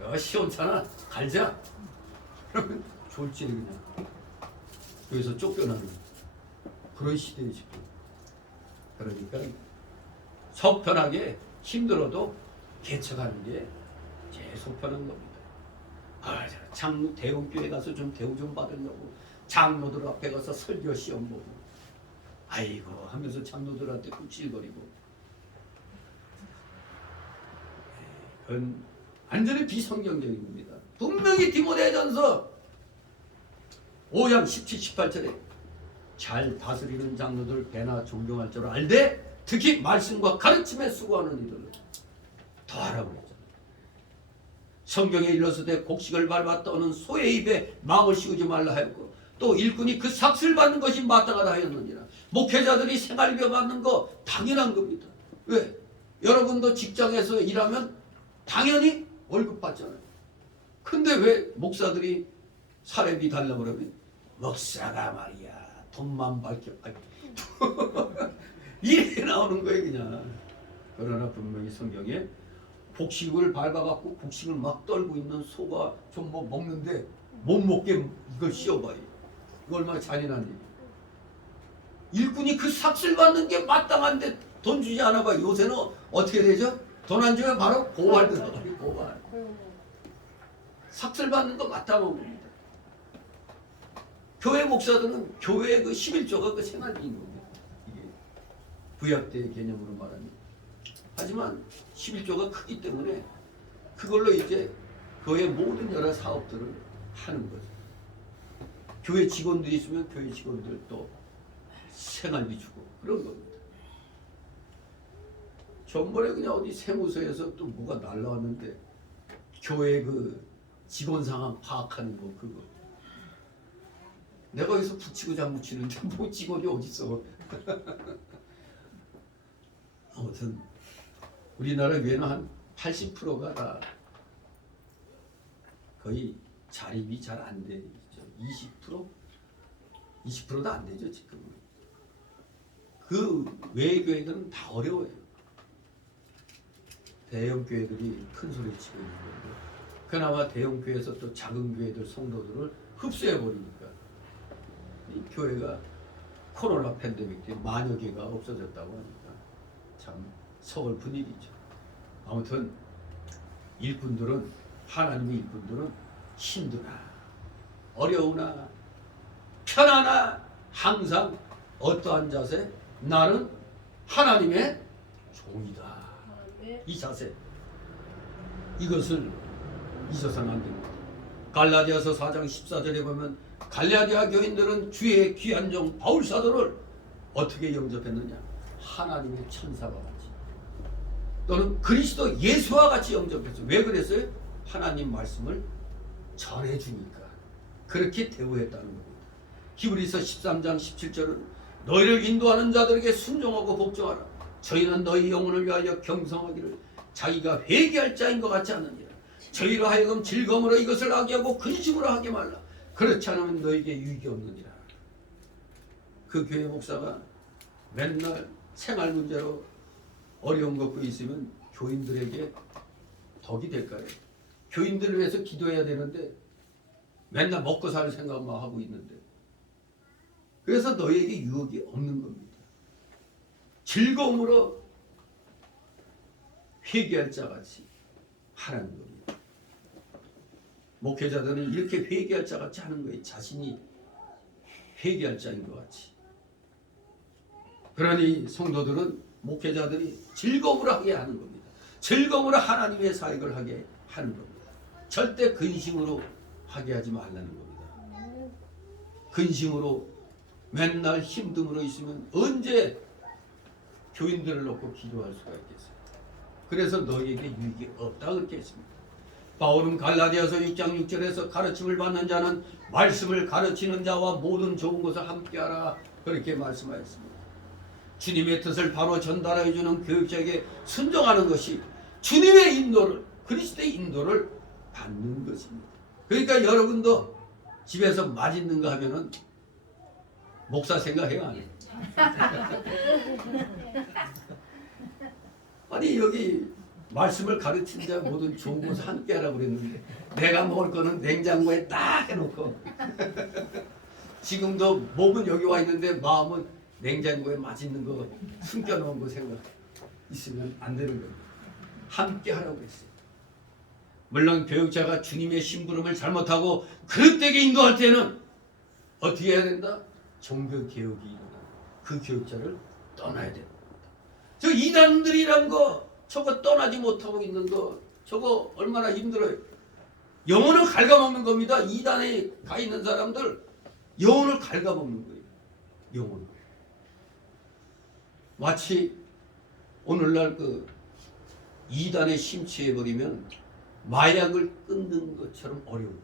야, 시원찮아 갈자. 그러면 졸지 그냥 교회에서 쫓겨나는 그런 시대에 지금. 그러니까 속편하게 힘들어도 개척하는 게 제일 속편한 겁니다. 장로 대웅교회 가서 좀 대우 좀 받으려고 장로들 앞에 가서 설교 시험 보고 아이고 하면서 장로들한테 꿈찔거리고 그건 완전히 비성경적인 겁니다. 분명히 디모데전서 5장 17, 18절에 잘 다스리는 장로들 배나 존경할 줄 알되 특히 말씀과 가르침에 수고하는 이들을 더하라고 했잖아요. 성경에 일러서되 곡식을 밟아 떠는 소의 입에 망을 씌우지 말라 하였고 또 일꾼이 그 삭슬 받는 것이 마땅하다 하였느니라. 목회자들이 생활비 받는 거 당연한 겁니다. 왜? 여러분도 직장에서 일하면 당연히 월급 받잖아요. 근데 왜 목사들이 사례비 달라고 그러면 목사가 말이야 돈만 밝혀 이렇게 나오는 거예요 그냥. 그러나 분명히 성경에 곡식을 밟아갖고 곡식을 막 떨고 있는 소가 좀 뭐 먹는데 못 먹게 이걸 씌워봐요. 이거 얼마나 잔인한 일이에요. 일꾼이 그 삭슬 받는 게 마땅한데 돈 주지 않아 봐. 요새는 어떻게 되죠? 돈 안 주면 바로 고발 들어가요. 고발. 삭슬 받는 거 마땅한 겁니다. 교회 목사들은 교회 그 11조가 그 생활비인 겁니다. 이게 구약 때 개념으로 말하면. 하지만 11조가 크기 때문에 그걸로 이제 교회 모든 여러 사업들을 하는 거죠. 교회 직원들이 있으면 교회 직원들 또 생활비 주고 그런 겁니다. 전번에 그냥 어디 세무서에서 또 뭐가 날라왔는데 교회 그 직원 상황 파악하는 거 그거. 내가 여기서 붙이고 장붙이는데 뭐 직원이 어딨어. 아무튼 우리나라 교회는 한 80%가 다 거의 자립이 잘 안 되죠. 20%? 20%도 안 되죠 지금은. 그 외의 교회들은 다 어려워요. 대형 교회들이 큰 소리 치고 있는 건데 그나마 대형 교회에서 또 작은 교회들 성도들을 흡수해 버리니까 이 교회가 코로나 팬데믹 때 만여 개가 없어졌다고 하니까 참 서글픈 일이죠. 아무튼 일꾼들은 하나님의 일꾼들은 힘드나 어려우나 편하나 항상 어떠한 자세? 나는 하나님의 종이다. 이 자세 이것을 잊어서는 안 됩니다. 갈라디아서 4장 14절에 보면 갈라디아 교인들은 주의 귀한 종 바울 사도를 어떻게 영접했느냐? 하나님의 천사와 같이 또는 그리스도 예수와 같이 영접했어요. 왜 그랬어요? 하나님 말씀을 전해주니까 그렇게 대우했다는 겁니다. 히브리서 13장 17절은 너희를 인도하는 자들에게 순종하고 복종하라. 저희는 너희 영혼을 위하여 경성하기를 자기가 회개할 자인 것 같지 않느니라. 저희로 하여금 즐거움으로 이것을 하게 하고 근심으로 하게 말라. 그렇지 않으면 너희에게 유익이 없느니라. 그 교회 목사가 맨날 생활 문제로 어려움 겪고 있으면 교인들에게 덕이 될까요? 교인들을 위해서 기도해야 되는데 맨날 먹고 살 생각만 하고 있는데 그래서 너희에게 유익이 없는 겁니다. 즐거움으로 회개할 자같이 하라는 겁니다. 목회자들은 이렇게 회개할 자같이 하는 거예요. 자신이 회개할 자인 것 같이. 그러니 성도들은 목회자들이 즐거움으로 하게 하는 겁니다. 즐거움으로 하나님의 사역을 하게 하는 겁니다. 절대 근심으로 하게 하지 말라는 겁니다. 근심으로 맨날 힘듦으로 있으면 언제 교인들을 놓고 기도할 수가 있겠어요. 그래서 너희에게 유익이 없다 그렇게 했습니다. 바울은 갈라디아서 6장 6절에서 가르침을 받는 자는 말씀을 가르치는 자와 모든 좋은 것을 함께하라 그렇게 말씀하였습니다. 주님의 뜻을 바로 전달해 주는 교육자에게 순종하는 것이 주님의 인도를 그리스도의 인도를 받는 것입니다. 그러니까 여러분도 집에서 맛있는 거 하면은 목사 생각해요 안 해요? 아니 여기 말씀을 가르친 자 모든 좋은 것을 함께 하라고 그랬는데 내가 먹을 거는 냉장고에 딱 해놓고 지금도 몸은 여기 와 있는데 마음은 냉장고에 맛있는 거 숨겨놓은 거 생각 있으면 안 되는 겁니다. 함께 하라고 했어요. 물론 교육자가 주님의 심부름을 잘못하고 그릇되게 인도할 때는 어떻게 해야 된다? 종교개혁이 일어나 그 교육자를 떠나야 됩니다. 저 이단들이란 거 저거 떠나지 못하고 있는 거 저거 얼마나 힘들어요. 영혼을 갉아먹는 겁니다. 이단에 가 있는 사람들 영혼을 갉아먹는 거예요. 영혼을. 마치 오늘날 그 이단에 심취해버리면 마약을 끊는 것처럼 어려워요.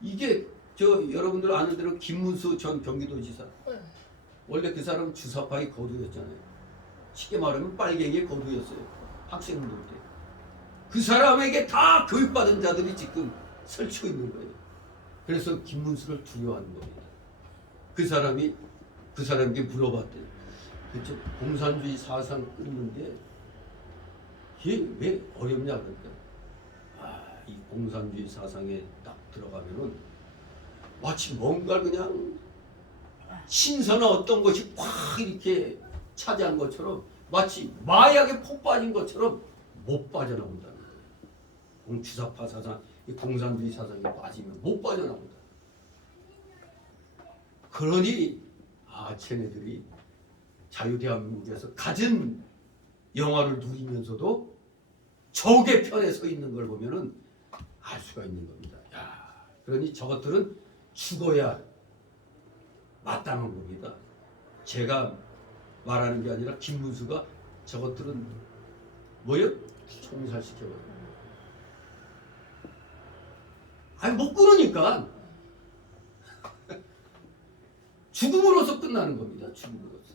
이게 저 여러분들 아는 대로 김문수 전 경기도지사 원래 그 사람 주사파의 거두였잖아요. 쉽게 말하면 빨갱이의 거두였어요. 학생들 때. 그 사람에게 다 교육받은 자들이 지금 설치고 있는 거예요. 그래서 김문수를 두려워하는 겁니다. 그 사람에게 물어봤대요. 그쵸? 공산주의 사상 끊는데 이게 왜 어렵냐 그러니까 이 공산주의 사상에 딱 들어가면은 마치 뭔가 그냥 신선한 어떤 것이 확 이렇게 차지한 것처럼 마치 마약에 폭 빠진 것처럼 못 빠져나온다는 거예요. 주사파 사상, 이 공산주의 사상에 빠지면 못 빠져나온다. 그러니 쟤네들이 자유대한민국에서 가진 영화를 누리면서도 적의 편에 서 있는 걸 보면은 알 수가 있는 겁니다. 그러니 저것들은 죽어야 마땅한 겁니다. 제가 말하는 게 아니라 김문수가 저것들은 뭐요? 총살시켜버려요. 못 끊으니까 죽음으로써 끝나는 겁니다. 죽음으로써.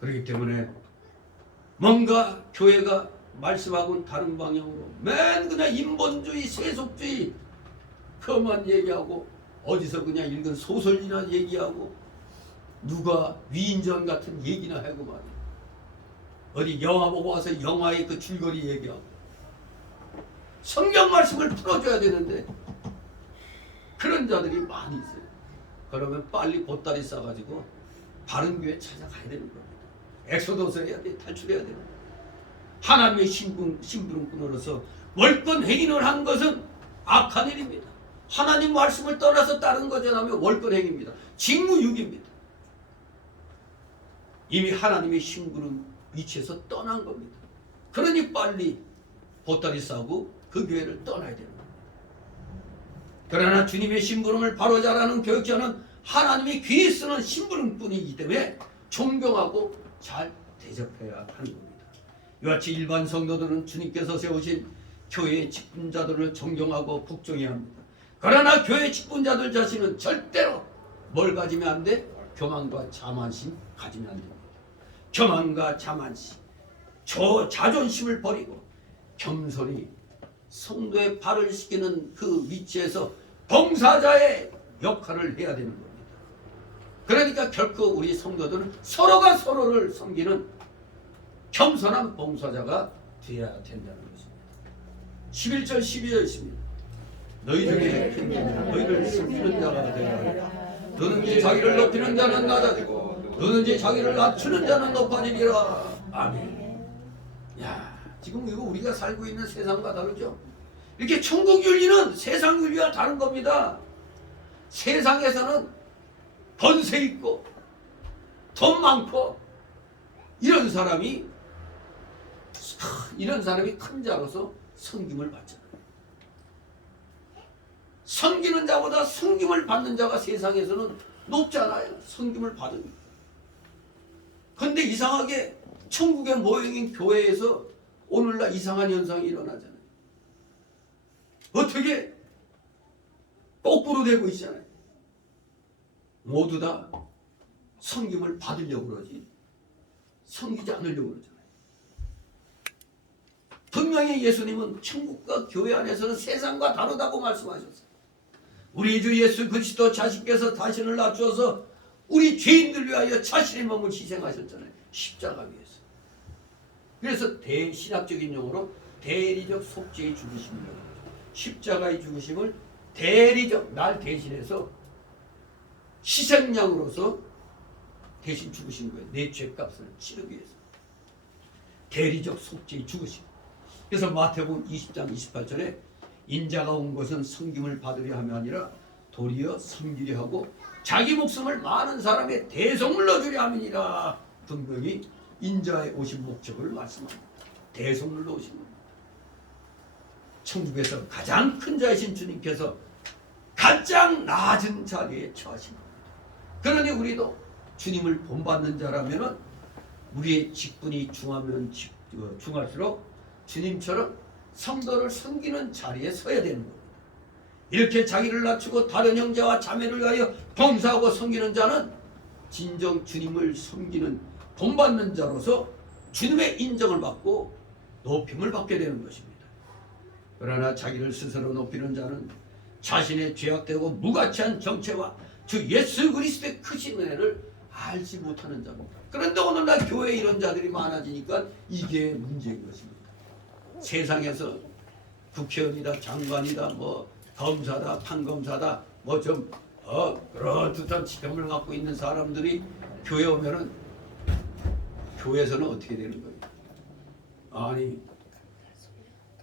그렇기 때문에 뭔가 교회가 말씀하고는 다른 방향으로 맨 그냥 인본주의, 세속주의 그것만 얘기하고 어디서 그냥 읽은 소설이나 얘기하고 누가 위인전 같은 얘기나 하고 말이야. 어디 영화 보고 와서 영화의 그 줄거리 얘기하고 성경 말씀을 풀어줘야 되는데 그런 자들이 많이 있어요. 그러면 빨리 보따리 싸가지고 바른교회 찾아가야 되는 겁니다. 엑소더스 해야 돼. 탈출해야 되는 거예요. 하나님의 심부름꾼으로서 월권 행인을 한 것은 악한 일입니다. 하나님 말씀을 떠나서 다른 거 전하면 월권 행위입니다. 직무유기입니다. 이미 하나님의 심부름 위치에서 떠난 겁니다. 그러니 빨리 보따리 싸고 그 교회를 떠나야 되는 겁니다. 그러나 주님의 심부름을 바로 잘하는 교육자는 하나님이 귀히 쓰는 심부름꾼이기 때문에 존경하고 잘 대접해야 하는 겁니다. 이와 같이 일반 성도들은 주님께서 세우신 교회의 직분자들을 존경하고 복종해야 합니다. 그러나 교회 직분자들 자신은 절대로 뭘 가지면 안 돼? 교만과 자만심 가지면 안 됩니다. 교만과 자만심, 자존심을 버리고 겸손히 성도의 발을 씻기는 그 위치에서 봉사자의 역할을 해야 되는 겁니다. 그러니까 결코 우리 성도들은 서로가 서로를 섬기는 겸손한 봉사자가 되어야 된다는 것입니다. 11절 12절 있습니다. 너희 중에 핑계는 너희를 섬기는 자가 되어야 하리라. 누는지 자기를 높이는 자는 낮아지고 누는지 자기를 낮추는 자는 높아지리라. 아멘. 지금 이거 우리가 살고 있는 세상과 다르죠? 이렇게 천국 윤리는 세상 윤리와 다른 겁니다. 세상에서는 번세 있고 돈 많고 이런 사람이 큰 자로서 섬김을 받잖아요. 섬기는 자보다 섬김을 받는 자가 세상에서는 높잖아요. 섬김을 받으니까. 그런데 이상하게 천국의 모형인 교회에서 오늘날 이상한 현상이 일어나잖아요. 어떻게 거꾸로 되고 있잖아요. 모두 다 섬김을 받으려고 그러지 섬기지 않으려고 그러잖아요. 분명히 예수님은 천국과 교회 안에서는 세상과 다르다고 말씀하셨어요. 우리 주 예수 그리스도 자신께서 자신을 낮추어서 우리 죄인들 위하여 자신의 몸을 희생하셨잖아요. 십자가 위해서. 그래서 대신학적인 용어로 대리적 속죄의 죽으심이라고 하죠. 십자가의 죽으심을 대리적, 날 대신해서 희생양으로서 대신 죽으신 거예요. 내 죄값을 치르기 위해서. 대리적 속죄의 죽으심. 그래서 마태복음 20장 28절에 인자가 온 것은 섬김을 받으려 함이 아니라 도리어 섬기려 하고 자기 목숨을 많은 사람의 대속물로 주려 함이니라. 분명히 인자의 오신 목적을 말씀합니다. 대속물로 오신 겁니다. 천국에서 가장 큰 자이신 주님께서 가장 낮은 자리에 처하신 겁니다. 그러니 우리도 주님을 본받는 자라면 우리의 직분이 중할수록 주님처럼 성도를 섬기는 자리에 서야 되는 겁니다. 이렇게 자기를 낮추고 다른 형제와 자매를 위하여 봉사하고 섬기는 자는 진정 주님을 섬기는 본받는 자로서 주님의 인정을 받고 높임을 받게 되는 것입니다. 그러나 자기를 스스로 높이는 자는 자신의 죄악되고 무가치한 정체와 주 예수 그리스도의 크신 은혜를 알지 못하는 자입니다. 그런데 오늘날 교회에 이런 자들이 많아지니까 이게 문제인 것입니다. 세상에서 국회의원이다, 장관이다, 뭐 검사다, 판검사다, 뭐 좀 그럴듯한 직함을 갖고 있는 사람들이 교회 오면은 교회에서는 어떻게 되는 거예요? 아니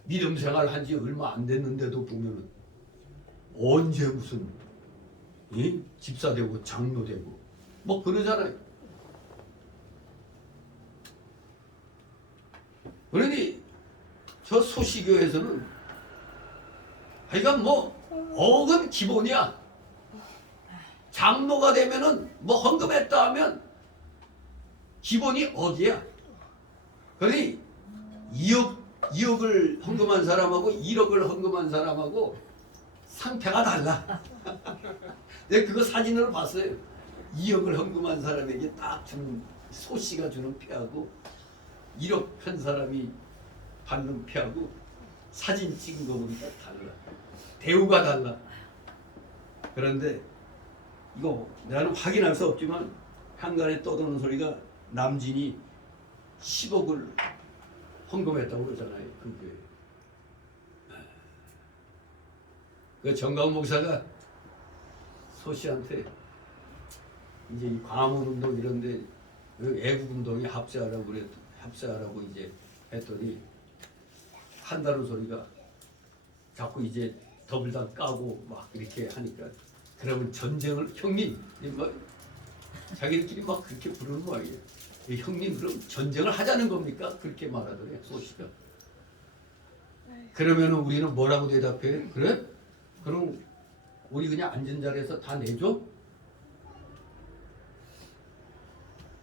믿음 생활 한 지 얼마 안 됐는데도 보면은 언제 무슨 집사 되고 장로 되고 뭐 그러잖아요. 그러니 저 소시교에서는 하여간 뭐 억은 기본이야. 장로가 되면은 뭐 헌금했다 하면 기본이 억이야. 그러니 2억을 헌금한 사람하고 1억을 헌금한 사람하고 상태가 달라. 내가 그거 사진으로 봤어요. 2억을 헌금한 사람에게 딱 주는 소씨가 주는 표하고 1억 편 사람이 받는 표하고 사진 찍은 거 보니까 달라. 대우가 달라. 그런데 이거 나는 확인할 수 없지만 한간에 떠도는 소리가 남진이 10억을 헌금했다고 그러잖아요. 그 정강 목사가 소씨한테 이제 이 광화문운동 이런데 애국운동에 합세하라고 이제 했더니 한다는 소리가 자꾸 이제 더블당 까고 막 이렇게 하니까 그러면 전쟁을 형님 막 자기들끼리 막 그렇게 부르는 거예요. 형님 그럼 전쟁을 하자는 겁니까? 그렇게 말하더래요. 소씨가. 그러면 우리는 뭐라고 대답해? 그래? 그럼 우리 그냥 앉은 자리에서 다 내줘?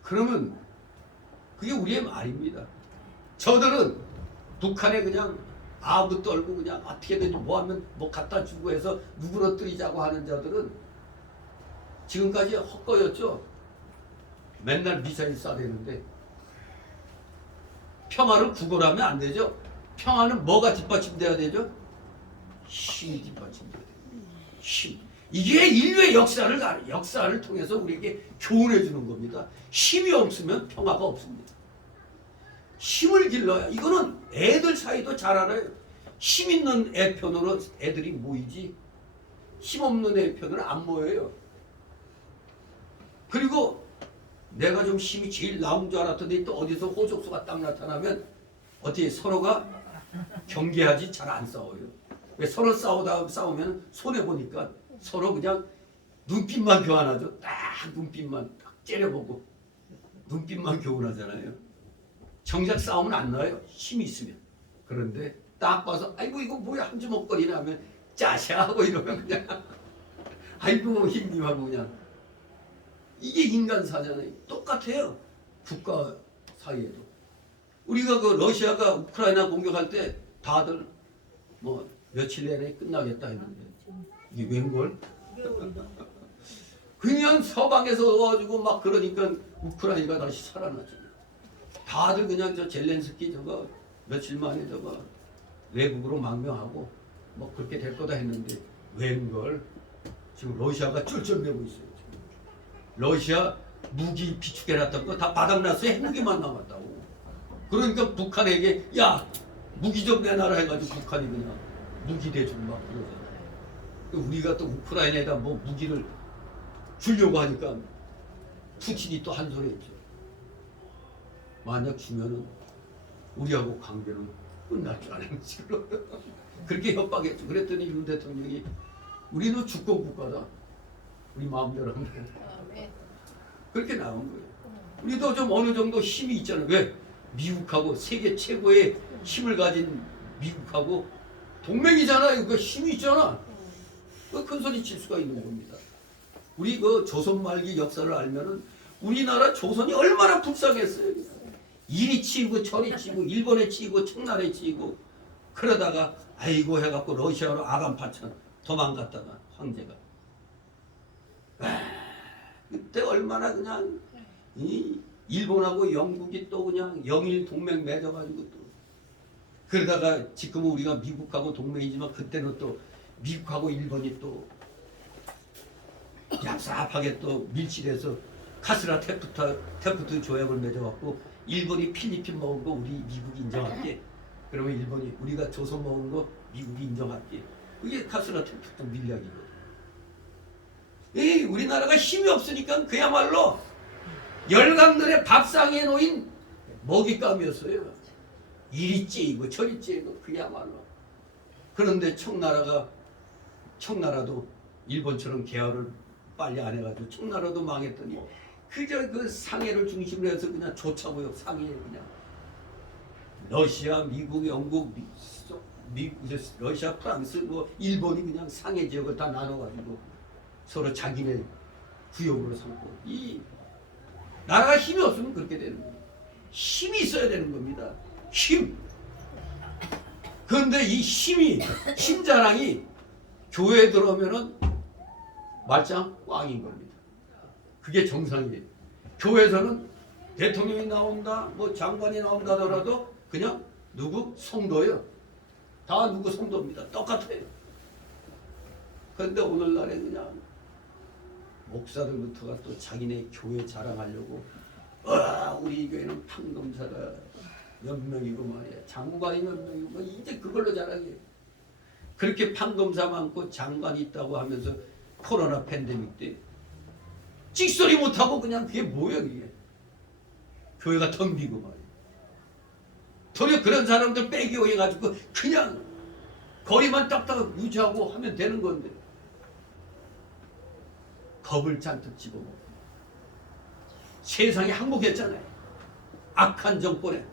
그러면 그게 우리의 말입니다. 저들은 북한에 그냥 아부 떨고 그냥 어떻게든지 뭐하면 뭐 갖다 주고 해서 누그러뜨리자고 하는 자들은 지금까지 헛거였죠. 맨날 미사일 쏴대는데 평화를 구걸하면 안 되죠. 평화는 뭐가 뒷받침돼야 되죠? 힘이 뒷받침돼야 돼요. 힘. 이게 인류의 역사를 통해서 우리에게 교훈해 주는 겁니다. 힘이 없으면 평화가 없습니다. 힘을 길러야. 이거는 애들 사이도 잘 알아요. 힘 있는 애 편으로 애들이 모이지 힘 없는 애 편으로 안 모여요. 그리고 내가 좀 힘이 제일 나온 줄 알았더니 또 어디서 호족수가 딱 나타나면 어떻게 서로가 경계하지 잘 안 싸워요. 왜 서로 싸우면 손해보니까 서로 그냥 눈빛만 교환하죠. 딱 눈빛만 딱 째려보고 눈빛만 교환하잖아요. 정작 싸움은 안 나요. 힘이 있으면. 그런데 딱 봐서 아이고 이거 뭐야 한 주먹거리나 하면 짜샤 하고 이러면 그냥 아이고 힘님하고 그냥 이게 인간사잖아요. 똑같아요. 국가 사이에도. 우리가 그 러시아가 우크라이나 공격할 때 다들 뭐 며칠 내내 끝나겠다 했는데 이게 웬걸? 그냥 서방에서 와가지고 막 그러니까 우크라이나가 다시 살아나죠. 다들 그냥 저 젤렌스키 저거 며칠 만에 저거 외국으로 망명하고 뭐 그렇게 될 거다 했는데 웬걸? 지금 러시아가 쩔쩔매고 있어요. 러시아 무기 비축해놨던 거 다 바닥났어요. 핵무기만 남았다고. 그러니까 북한에게 야 무기 좀 내놔라 해가지고 북한이 그냥 무기 대주고 막 그러잖아요. 우리가 또 우크라이나에다 뭐 무기를 주려고 하니까 푸틴이 또 한 소리 했죠. 만약 주면은 우리하고 관계는 끝날 줄 아는 식으로 그렇게 협박했죠. 그랬더니 윤 대통령이 우리는 주권 국가다. 우리 마음대로 하면 그렇게 나온 거예요. 우리도 좀 어느 정도 힘이 있잖아요. 왜? 미국하고 세계 최고의 힘을 가진 미국하고 동맹이잖아요. 그 힘이 있잖아. 그 큰 소리 칠 수가 있는 겁니다. 우리 그 조선 말기 역사를 알면은 우리나라 조선이 얼마나 불쌍했어요. 이리 치이고 저리 치이고 일본에 치이고 청나라에 치이고 그러다가 아이고 해갖고 러시아로 아간파천 도망갔다가 황제가 그때 얼마나 그냥 이 일본하고 영국이 또 그냥 영일 동맹 맺어가지고 또 그러다가 지금은 우리가 미국하고 동맹이지만 그때는 또 미국하고 일본이 또 얍삽하게 또 밀실해서 카스라 테프트 조약을 맺어갖고 일본이 필리핀 먹은 거 우리 미국이 인정할게. 그러면 일본이 우리가 조선 먹은 거 미국이 인정할게. 그게 카스라 테프트 밀약이거든. 이 우리나라가 힘이 없으니까 그야말로 열강들의 밥상에 놓인 먹잇감이었어요. 이리 째이고 저리 째이고 그야말로. 그런데 청나라도 일본처럼 개화를 빨리 안 해가지고 청나라도 망했더니 그저 그 상해를 중심으로 해서 그냥 조차고요. 상해 그냥 러시아, 미국, 영국, 러시아, 프랑스, 뭐 일본이 그냥 상해 지역을 다 나눠가지고 서로 자기네 구역으로 삼고 이 나라가 힘이 없으면 그렇게 되는 거예요. 힘이 있어야 되는 겁니다. 힘. 그런데 이 힘 자랑이 교회에 들어오면은 말짱 꽝인 겁니다. 그게 정상이에요. 교회에서는 대통령이 나온다, 뭐 장관이 나온다 하더라도 그냥 누구? 성도예요. 다 누구 성도입니다. 똑같아요. 그런데 오늘날에 그냥 목사들부터가 또 자기네 교회 자랑하려고 우리 교회는 판검사가 몇 명이고 말이야. 장관이 몇 명이고 뭐 이제 그걸로 자랑해요. 그렇게 판검사 많고 장관이 있다고 하면서 코로나 팬데믹 때 찍소리 못하고 그냥 그게 뭐야 그게. 교회가 텅비고 말이야. 도리어 그런 사람들 빼기고 해가지고 그냥 거리만 딱딱 유지하고 하면 되는 건데 겁을 잔뜩 집어먹고 세상이 항복했잖아요. 악한 정권에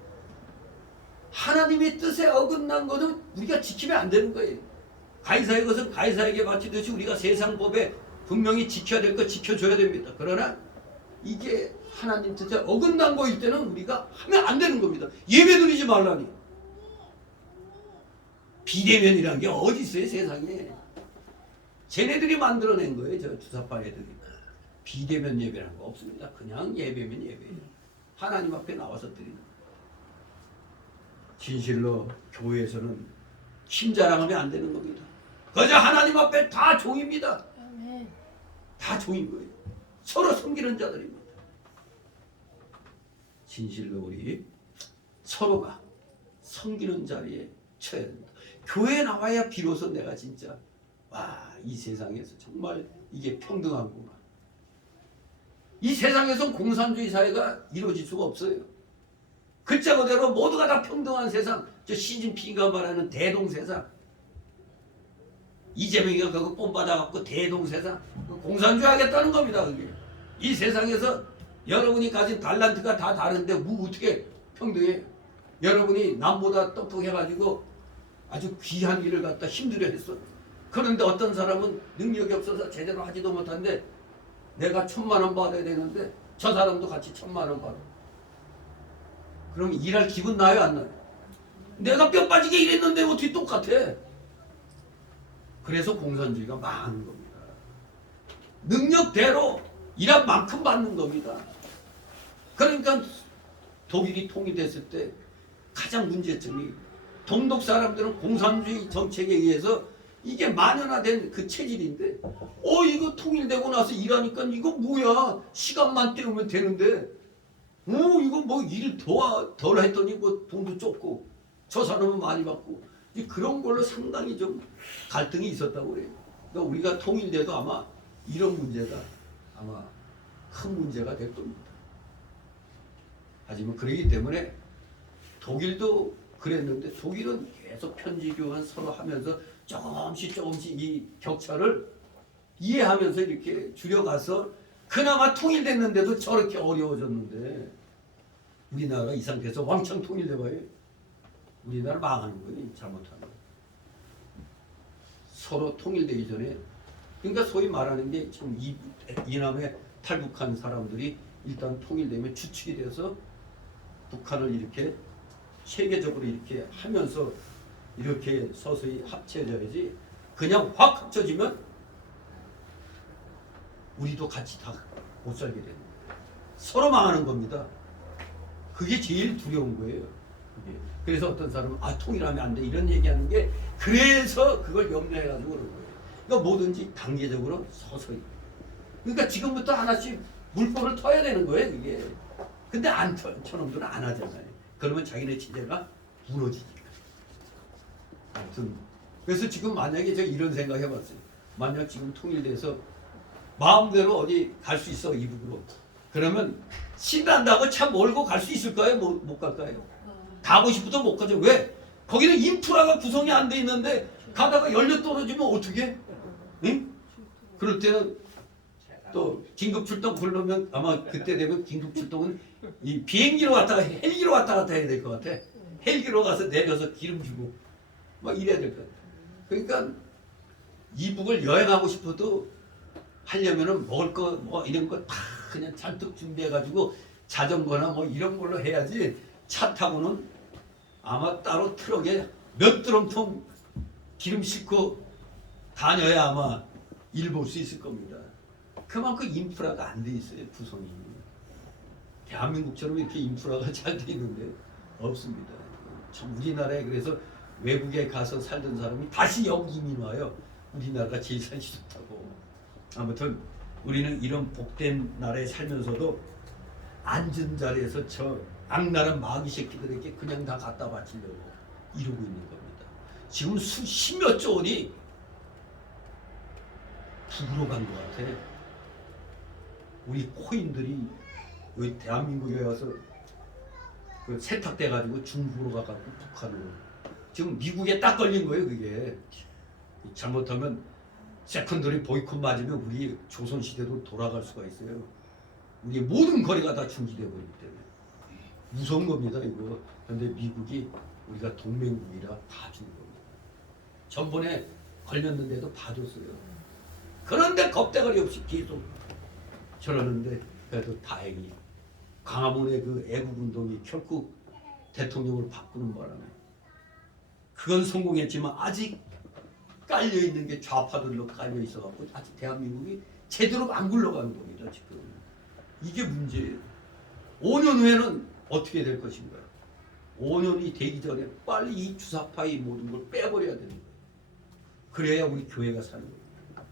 하나님의 뜻에 어긋난 것은 우리가 지키면 안 되는 거예요. 가이사의 것은 가이사에게 바치듯이 우리가 세상 법에 분명히 지켜야 될 거 지켜줘야 됩니다. 그러나 이게 하나님 뜻에 어긋난 거일 때는 우리가 하면 안 되는 겁니다. 예배 드리지 말라니. 비대면이라는 게 어디 있어요 세상에. 쟤네들이 만들어낸 거예요. 저 주사파 애들이. 비대면 예배라는 거 없습니다. 그냥 예배면 예배예요. 하나님 앞에 나와서 드리는 거예요. 진실로 교회에서는 힘 자랑하면 안 되는 겁니다. 그저 하나님 앞에 다 종입니다. 다 종인 거예요. 서로 섬기는 자들입니다. 진실로 우리 서로가 섬기는 자리에 쳐야 됩니다. 교회에 나와야 비로소 내가 진짜 이 세상에서 정말 이게 평등하구나. 이 세상에선 공산주의 사회가 이루어질 수가 없어요. 글자 그대로 모두가 다 평등한 세상. 저 시진핑이가 말하는 대동세상. 이재명이가 그거 뽐받아갖고 대동세상. 공산주의 하겠다는 겁니다. 그게. 이 세상에서 여러분이 가진 달란트가 다 다른데 어떻게 평등해? 여러분이 남보다 똑똑해가지고 아주 귀한 일을 갖다 힘들어 했어. 그런데 어떤 사람은 능력이 없어서 제대로 하지도 못한데 내가 1,000만 원 받아야 되는데 저 사람도 같이 1,000만 원 받아. 그럼 일할 기분 나요 안 나요? 내가 뼈 빠지게 일했는데 어떻게 똑같아? 그래서 공산주의가 망하는 겁니다. 능력대로 일한 만큼 받는 겁니다. 그러니까 독일이 통일됐을 때 가장 문제점이 동독 사람들은 공산주의 정책에 의해서 이게 만연화된 그 체질인데 이거 통일되고 나서 일하니까 이거 뭐야 시간만 때우면 되는데 이거 뭐 일 덜 했더니 뭐 돈도 적고 저 사람은 많이 받고 그런 걸로 상당히 좀 갈등이 있었다고 그래요. 그러니까 우리가 통일돼도 아마 이런 문제가 아마 큰 문제가 될 겁니다. 하지만 그러기 때문에 독일도 그랬는데 독일은 계속 편지 교환 서로 하면서 조금씩 이 격차를 이해하면서 이렇게 줄여가서 그나마 통일됐는데도 저렇게 어려워졌는데 우리나라가 이 상태에서 왕창 통일돼봐요. 우리나라 망하는 거예요. 잘못하면. 서로 통일되기 전에 그러니까 소위 말하는 게 지금 이남에 탈북한 사람들이 일단 통일되면 주축이 돼서 북한을 이렇게 세계적으로 이렇게 하면서 이렇게 서서히 합쳐져야지 그냥 확 합쳐지면 우리도 같이 다 못 살게 되는 거예요. 서로 망하는 겁니다. 그게 제일 두려운 거예요. 그게. 그래서 어떤 사람은 통일하면 안 돼 이런 얘기하는 게 그래서 그걸 염려해가지고 그런 거예요. 그러니까 뭐든지 단계적으로 서서히. 그러니까 지금부터 하나씩 물꼬를 터야 되는 거예요 이게. 근데 안 저놈들은 안 하잖아요. 그러면 자기네 체제가 무너지니까. 아무튼 그래서 지금 만약에 제가 이런 생각 해봤어요. 만약 지금 통일돼서 마음대로 어디 갈 수 있어 이북으로. 그러면 신난다고 차 몰고 갈 수 있을까요? 못 갈까요? 가고 싶어도 못 가죠. 왜? 거기는 인프라가 구성이 안 돼 있는데 가다가 연료 떨어지면 어떻게? 응? 그럴 때는 또 긴급 출동 부르면 아마 그때 되면 긴급 출동은 이 비행기로 갔다가 헬기로 왔다 갔다 해야 될 것 같아. 헬기로 가서 내려서 기름 주고 막 이래야 될 것 같아. 그러니까 이북을 여행하고 싶어도 하려면은 먹을 거 뭐 이런 거 다 그냥 잔뜩 준비해가지고 자전거나 뭐 이런 걸로 해야지 차 타고는 아마 따로 트럭에 몇 드럼통 기름 싣고 다녀야 아마 일 볼 수 있을 겁니다. 그만큼 인프라가 안 돼 있어요 구성이. 대한민국처럼 이렇게 인프라가 잘 돼 있는데 없습니다. 참 우리나라에 그래서 외국에 가서 살던 사람이 다시 여기 이민 와요. 우리나라가 제일 살기 좋다고. 아무튼 우리는 이런 복된 나라에 살면서도 앉은 자리에서 저 악랄한 마귀 새끼들에게 그냥 다 갖다 바치려고 이러고 있는 겁니다. 지금 십몇 조 원이 북으로 간 것 같아. 우리 코인들이 여기 대한민국에 와서 그 세탁돼가지고 중국으로 가가지고 북한으로. 지금 미국에 딱 걸린 거예요 그게. 잘못하면 세컨더리 보이콧 맞으면 우리 조선시대로 돌아갈 수가 있어요. 우리 모든 거리가 다 중지되어 버리기 때문에 무서운 겁니다 이거. 그런데 미국이 우리가 동맹국이라 봐주는 겁니다. 전번에 걸렸는데도 봐줬어요. 그런데 겁대가리 없이 계속 저러는데 그래도 다행히 광화문의 그 애국운동이 결국 대통령을 바꾸는 바람에 그건 성공했지만 아직 깔려있는 게 좌파들로 깔려 있어갖고 아직 대한민국이 제대로 안 굴러가는 겁니다 지금. 이게 문제예요. 5년 후에는 어떻게 될 것인가. 5년이 되기 전에 빨리 이 주사파의 모든 걸 빼버려야 되는 거예요. 그래야 우리 교회가 사는 겁니다.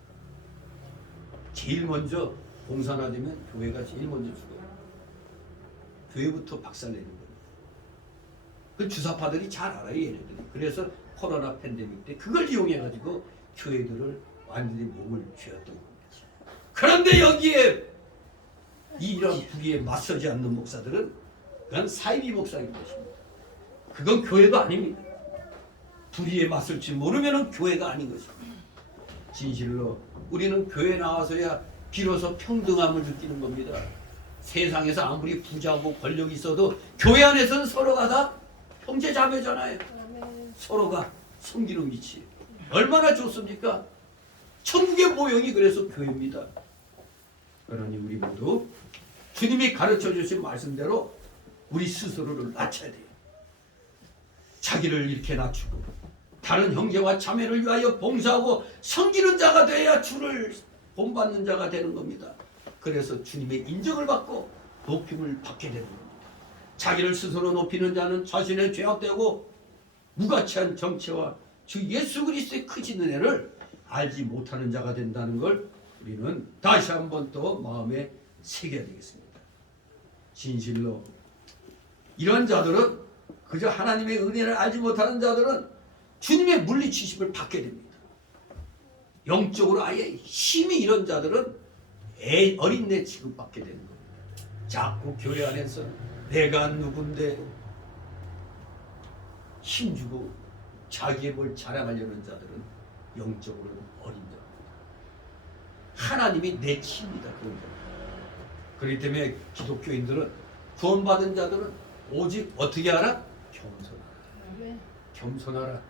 제일 먼저 공산화되면 교회가 제일 먼저 죽어요. 교회부터 박살내는 거예요. 그 주사파들이 잘 알아요 얘네들이. 그래서 코로나 팬데믹 때 그걸 이용해가지고 교회들을 완전히 몸을 쥐었던 겁니다. 그런데 여기에 이런 불의에 맞서지 않는 목사들은 그건 사이비 목사인 것입니다. 그건 교회가 아닙니다. 불의에 맞설 줄 모르면 교회가 아닌 것입니다. 진실로 우리는 교회 나와서야 비로소 평등함을 느끼는 겁니다. 세상에서 아무리 부자고 권력이 있어도 교회 안에서는 서로가 다 형제 자매잖아요. 서로가 섬기는 위치. 얼마나 좋습니까? 천국의 모형이 그래서 교회입니다. 그러니 우리 모두 주님이 가르쳐 주신 말씀대로 우리 스스로를 낮춰야 돼요. 자기를 이렇게 낮추고 다른 형제와 자매를 위하여 봉사하고 섬기는 자가 돼야 주를 본받는 자가 되는 겁니다. 그래서 주님의 인정을 받고 높임을 받게 되는 겁니다. 자기를 스스로 높이는 자는 자신의 죄악되고 무가치한 정체와 주 예수 그리스도의 크신 은혜를 알지 못하는 자가 된다는 걸 우리는 다시 한번 또 마음에 새겨야 되겠습니다. 진실로 이런 자들은 그저 하나님의 은혜를 알지 못하는 자들은 주님의 물리치심을 받게 됩니다. 영적으로 아예 힘이 이런 자들은 어린애 취급받게 되는 겁니다. 자꾸 교회 안에서 내가 누군데 힘주고 자기의 뭘 자랑하려는 자들은 영적으로는 어린 자입니다. 하나님이 내칩니다. 그렇기 때문에 기독교인들은 구원받은 자들은 오직 어떻게 하라? 겸손하라. 겸손하라.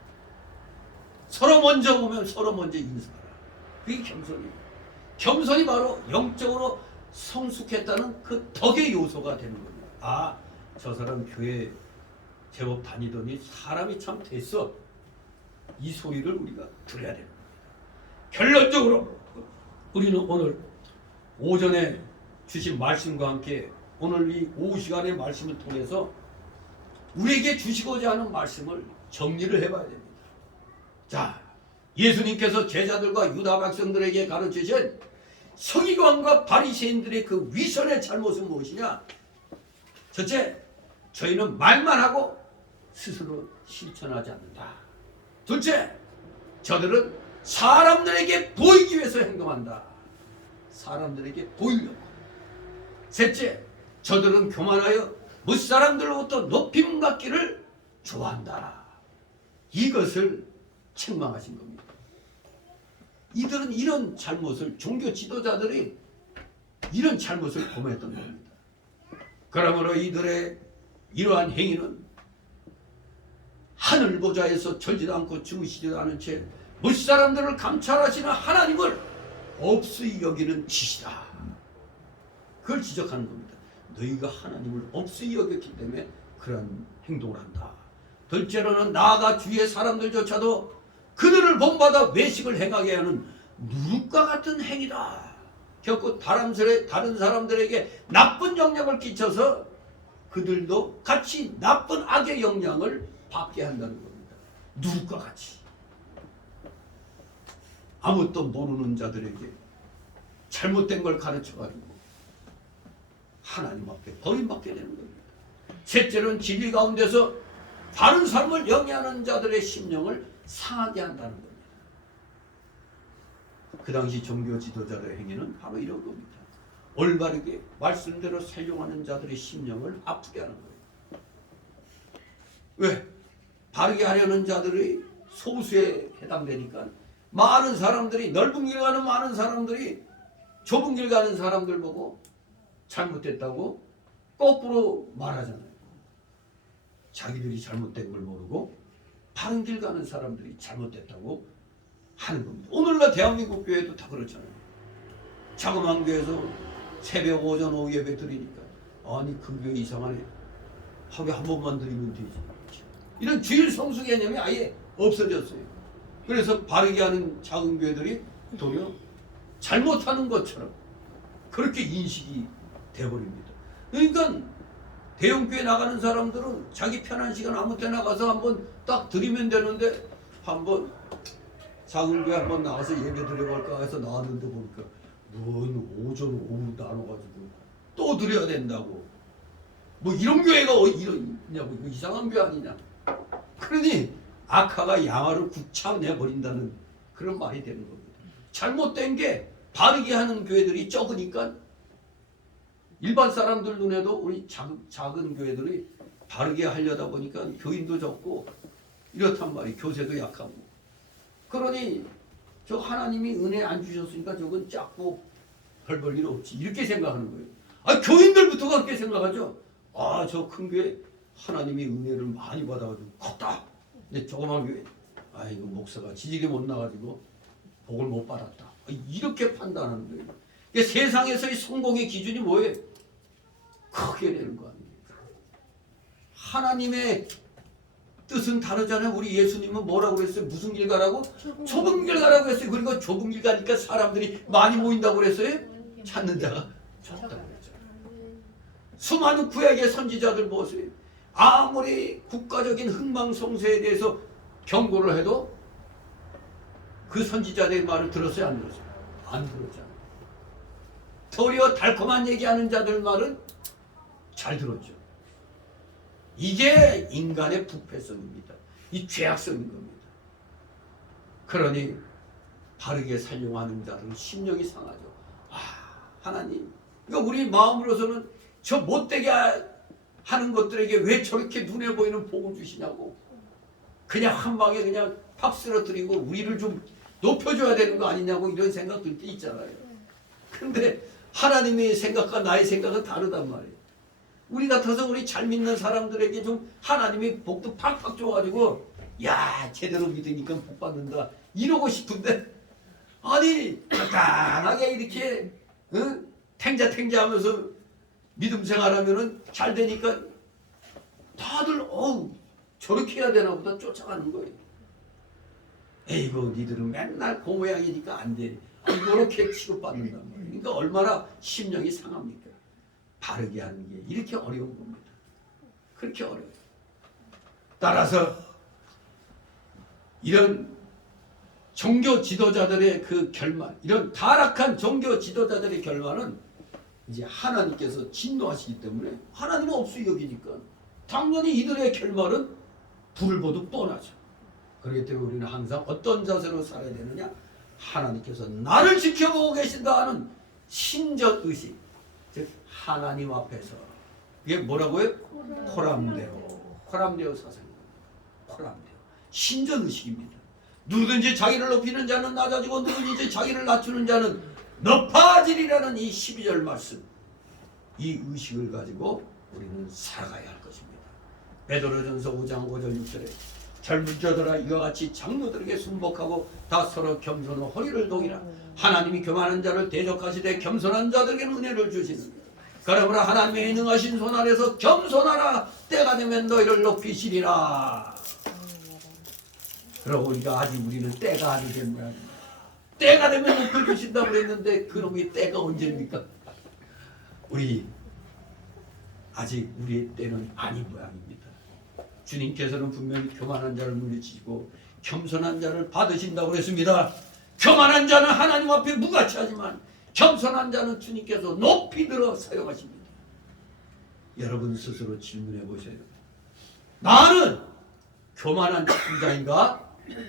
서로 먼저 보면 서로 먼저 인사하라. 그게 겸손이에요. 겸손이 바로 영적으로 성숙했다는 그 덕의 요소가 되는 겁니다. 아, 저 사람 교회 제법 다니더니 사람이 참 됐어. 이 소리를 우리가 들어야 됩니다. 결론적으로 우리는 오늘 오전에 주신 말씀과 함께 오늘 이 오후 시간의 말씀을 통해서 우리에게 주시고자 하는 말씀을 정리를 해봐야 됩니다. 자, 예수님께서 제자들과 유다 백성들에게 가르치신 서기관과 바리새인들의 그 위선의 잘못은 무엇이냐? 첫째, 저희는 말만 하고 스스로 실천하지 않는다. 둘째, 저들은 사람들에게 보이기 위해서 행동한다. 사람들에게 보이려고. 셋째, 저들은 교만하여 무사람들로부터 높임 받기를 좋아한다. 이것을 책망하신 겁니다. 이들은 이런 잘못을, 종교 지도자들이 이런 잘못을 범했던 겁니다. 그러므로 이들의 이러한 행위는 하늘 보좌에서 절지도 않고 주무시지도 않은 채 무사람들을 감찰하시는 하나님을 없이 여기는 짓이다. 그걸 지적하는 겁니다. 너희가 하나님을 없이 여겼기 때문에 그런 행동을 한다. 둘째로는 나아가 주위의 사람들조차도 그들을 본받아 외식을 행하게 하는 누룩과 같은 행위다. 결코 다른 사람들에게 나쁜 영향을 끼쳐서 그들도 같이 나쁜 악의 영향을 받게 한다는 겁니다. 누룩과 같이. 아무것도 모르는 자들에게 잘못된 걸 가르쳐가지고 하나님 앞에 버림받게 되는 겁니다. 셋째로는 진리 가운데서 바른 삶을 영위하는 자들의 심령을 상하게 한다는 겁니다. 그 당시 종교 지도자들의 행위는 바로 이런 겁니다. 올바르게 말씀대로 살용하는 자들의 심령을 아프게 하는 거예요. 왜? 바르게 하려는 자들이 소수에 해당되니까 많은 사람들이, 넓은 길 가는 많은 사람들이 좁은 길 가는 사람들 보고 잘못됐다고 거꾸로 말하잖아요. 자기들이 잘못된 걸 모르고 바른 길 가는 사람들이 잘못됐다고 하는 겁니다. 오늘날 대한민국 교회도 다 그렇잖아요. 자그마한 교회에서 새벽, 오전, 오후 예배 드리니까 아니 그 교회 이상하네. 하루에 한 번만 드리면 되지. 이런 주일 성수 개념이 아예 없어졌어요. 그래서 바르게 하는 작은 교회들이 도리어 잘못하는 것처럼 그렇게 인식이 되어버립니다. 그러니까 대형교회 나가는 사람들은 자기 편한 시간 아무 때나 가서 한번 딱 드리면 되는데 한번 작은 교회 한번 나가서 예배 드려볼까 해서 나왔는데 보니까 뭔 오전 오후 나눠가지고 또 드려야 된다고 뭐 이런 교회가 이러냐고 이거 이상한 교회 아니냐. 그러니 악화가 양화를 굳혀내버린다는 그런 말이 되는 겁니다. 잘못된 게 바르게 하는 교회들이 적으니까 일반 사람들 눈에도 우리 작은 교회들이 바르게 하려다 보니까 교인도 적고 이렇단 말이에요. 교세도 약하고. 그러니 저 하나님이 은혜 안 주셨으니까 저건 작고 별 볼 일 없지 이렇게 생각하는 거예요. 아, 교인들부터 그렇게 생각하죠. 아, 저 큰 교회 하나님이 은혜를 많이 받아가지고 컸다. 근데 조그만 교회 아이고 목사가 지지게 못 나가지고 복을 못 받았다. 이렇게 판단하는 거예요. 그러니까 세상에서의 성공의 기준이 뭐예요? 크게 되는 거 아닙니까? 하나님의 뜻은 다르잖아요. 우리 예수님은 뭐라고 그랬어요? 무슨 길 가라고? 좁은 길 가라고 했어요. 그리고 좁은 길 가니까 사람들이 많이 모인다고 그랬어요? 찾는 자가 적다고 그랬죠. 수많은 구약의 선지자들 보세요. 아무리 국가적인 흥망성쇠에 대해서 경고를 해도 그 선지자들의 말을 들었어요? 안 들었어요? 안 들었잖아요. 도리어 달콤한 얘기하는 자들 말은 잘 들었죠. 이게 인간의 부패성입니다. 이 죄악성인 겁니다. 그러니 바르게 살용하는 자들은 심령이 상하죠. 아, 하나님, 그러니까 우리 마음으로서는 저 못되게 하는 것들에게 왜 저렇게 눈에 보이는 복을 주시냐고. 그냥 한 방에 그냥 팍 쓰러뜨리고 우리를 좀 높여줘야 되는 거 아니냐고 이런 생각 들 때 있잖아요. 근데 하나님의 생각과 나의 생각은 다르단 말이에요. 우리 같아서 우리 잘 믿는 사람들에게 좀 하나님의 복도 팍팍 줘가지고 야 제대로 믿으니까 복 받는다 이러고 싶은데 아니 간단하게 이렇게 탱자탱자 하면서 믿음 생활하면은 잘 되니까 다들 저렇게 해야 되나 보다 쫓아가는 거예요. 에이구 니들은 맨날 그 모양이니까 안 되니 이렇게 취급받는단 말이에요. 그러니까 얼마나 심령이 상합니까? 바르게 하는 게 이렇게 어려운 겁니다. 그렇게 어려워요. 따라서 이런 종교 지도자들의 그 결말, 이런 타락한 종교 지도자들의 결말은 이제 하나님께서 진노하시기 때문에 하나님은 없이 여기니까 당연히 이들의 결말은 불을 보듯 뻔하죠. 그렇기 때문에 우리는 항상 어떤 자세로 살아야 되느냐? 하나님께서 나를 지켜보고 계신다 하는 신전의식, 즉 하나님 앞에서, 이게 뭐라고요? 코람데오 사상입니다. 코람데오 신전의식입니다. 누구든지 자기를 높이는 자는 낮아지고 누구든지 자기를 낮추는 자는 높아지리라는 이 12절 말씀, 이 의식을 가지고 우리는 살아가야 할 것입니다. 베드로전서 5장 5절 6절에 젊은 자들아 이와 같이 장로들에게 순복하고 다 서로 겸손하고 허리를 동이라. 하나님이 교만한 자를 대적하시되 겸손한 자들에게는 은혜를 주시는. 그러므로 하나님의 능하신 손 아래서 겸손하라. 때가 되면 너희를 높이시리라. 그러고 보니까 아직 우리는 때가 아니된 모양입니다. 때가 되면 높여주신다고 그랬는데 그놈의 때가 언제입니까? 우리 아직 우리의 때는 아닌 모양입니다. 주님께서는 분명히 교만한 자를 물리치시고 겸손한 자를 받으신다고 그랬습니다. 교만한 자는 하나님 앞에 무가치하지만 겸손한 자는 주님께서 높이 들어 사용하십니다. 여러분 스스로 질문해 보세요. 나는 교만한 자인가?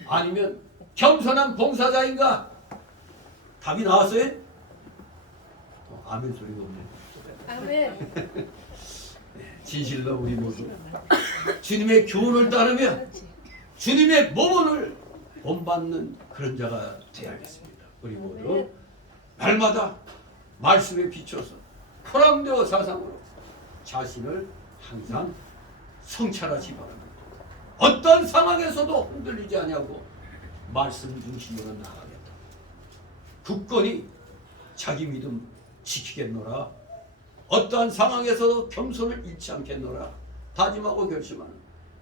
아니면 겸손한 봉사자인가? 답이 나왔어요? 아멘 소리가 없네요. 아멘. 진실로 우리 모두 주님의 교훈을 따르며 주님의 모본을 본받는 그런 자가 되어야겠습니다. 우리 모두 날마다 말씀에 비춰서 코람데오 사상으로 자신을 항상 성찰하시 바랍니다. 어떤 상황에서도 흔들리지 않냐고 말씀 중심으로 나가겠다. 굳건히 자기 믿음 지키겠노라. 어떠한 상황에서도 겸손을 잃지 않겠노라. 다짐하고 결심하는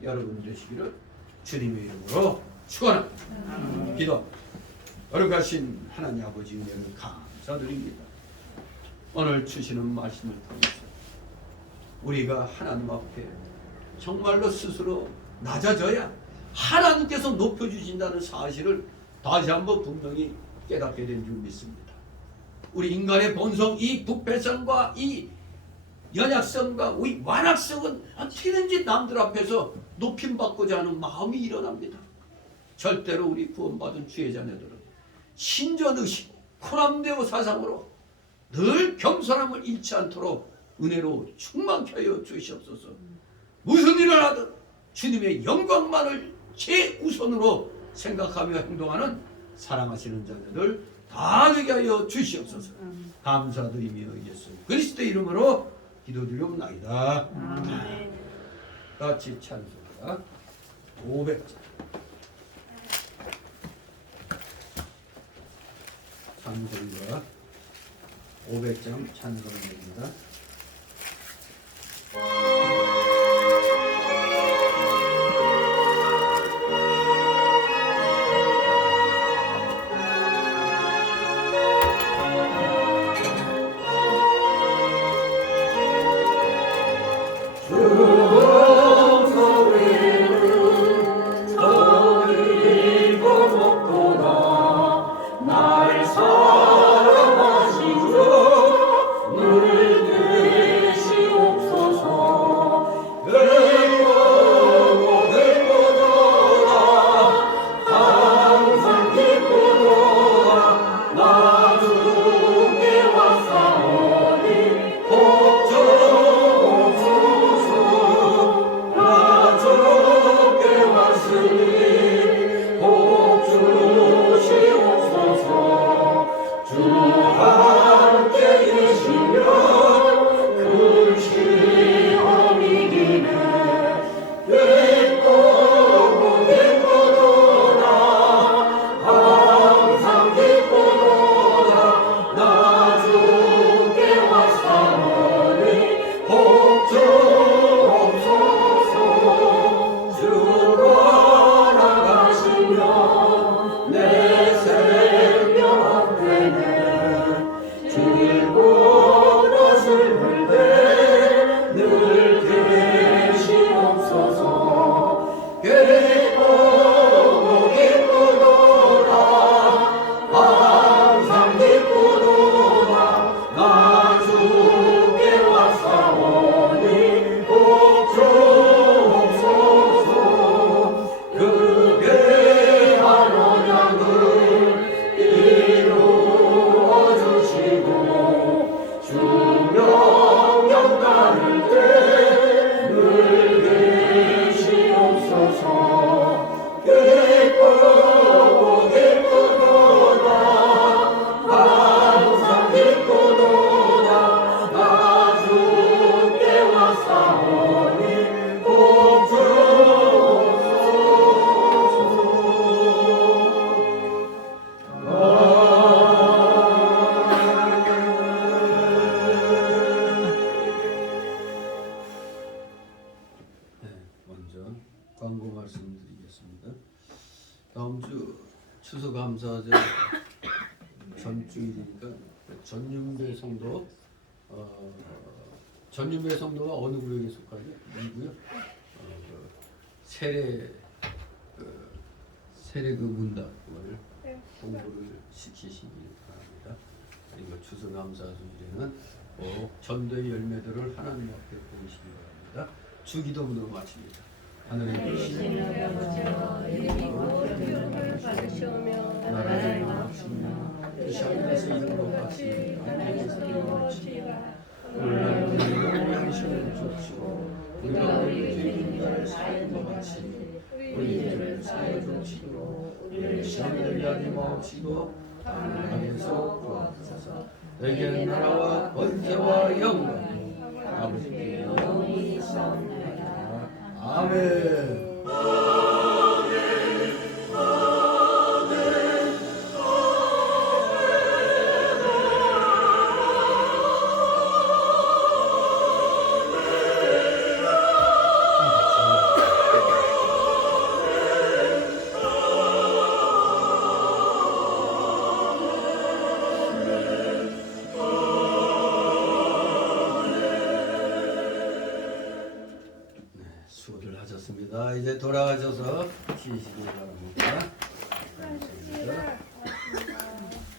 여러분 되시기를 주님의 이름으로 축원합니다. 기도. 거룩하신 하나님 아버지 은혜를 감사드립니다. 오늘 주시는 말씀을 통해서 우리가 하나님 앞에 정말로 스스로 낮아져야 하나님께서 높여주신다는 사실을 다시 한번 분명히 깨닫게 된 줄 믿습니다. 우리 인간의 본성, 이 부패성과 이 연약성과 이 완악성은 어떻게든지 남들 앞에서 높임받고자 하는 마음이 일어납니다. 절대로 우리 구원받은 주의 자녀들은 신전의식, 코람데오 사상으로 늘 겸손함을 잃지 않도록 은혜로 충만케 하여 주시옵소서. 무슨 일을 하든 주님의 영광만을 최우선으로 생각하며 행동하는 사랑하시는 자녀들 다 되게 하여 주시옵소서. 감사드리며 예수 그리스도의 이름으로 기도드리옵나이다. 같이 찬송가 500장 찬송가 500장 찬송입니다. 날 사랑하시고 늘 추수감사절 전주일이니까 전윤배 성도 전윤배 성도가 어느 구역에 속하죠? 이구요? 세례 세례 그 문답을 공부를 시키시길 바랍니다. 그리고 추수감사주일에는 꼭 전도의 열매들을 하나님 앞에 보이시기 바랍니다. 주기도문으로 마칩니다. 하늘에 계신 아버지여 이름이 거룩을 받으시오며 나라의 마옵시며 뜻이 하늘에서 이룬 것 같이 하늘에서도 이루어지이다. 오늘날 우리를 양식을 주시고 우리가 우리 죄인들을 사하는 것 같이 우리 죄를 사하여 주시고 우리를 시험에 들게 하지 마옵시고 다만 악에서 구하소서. 너희에게 나라와 권세와 영광이 아버지께 영원히 있사옵나이다. 아멘. 수고들 하셨습니다. 이제 돌아가셔서 쉬시기 바랍니다. 감사합니다.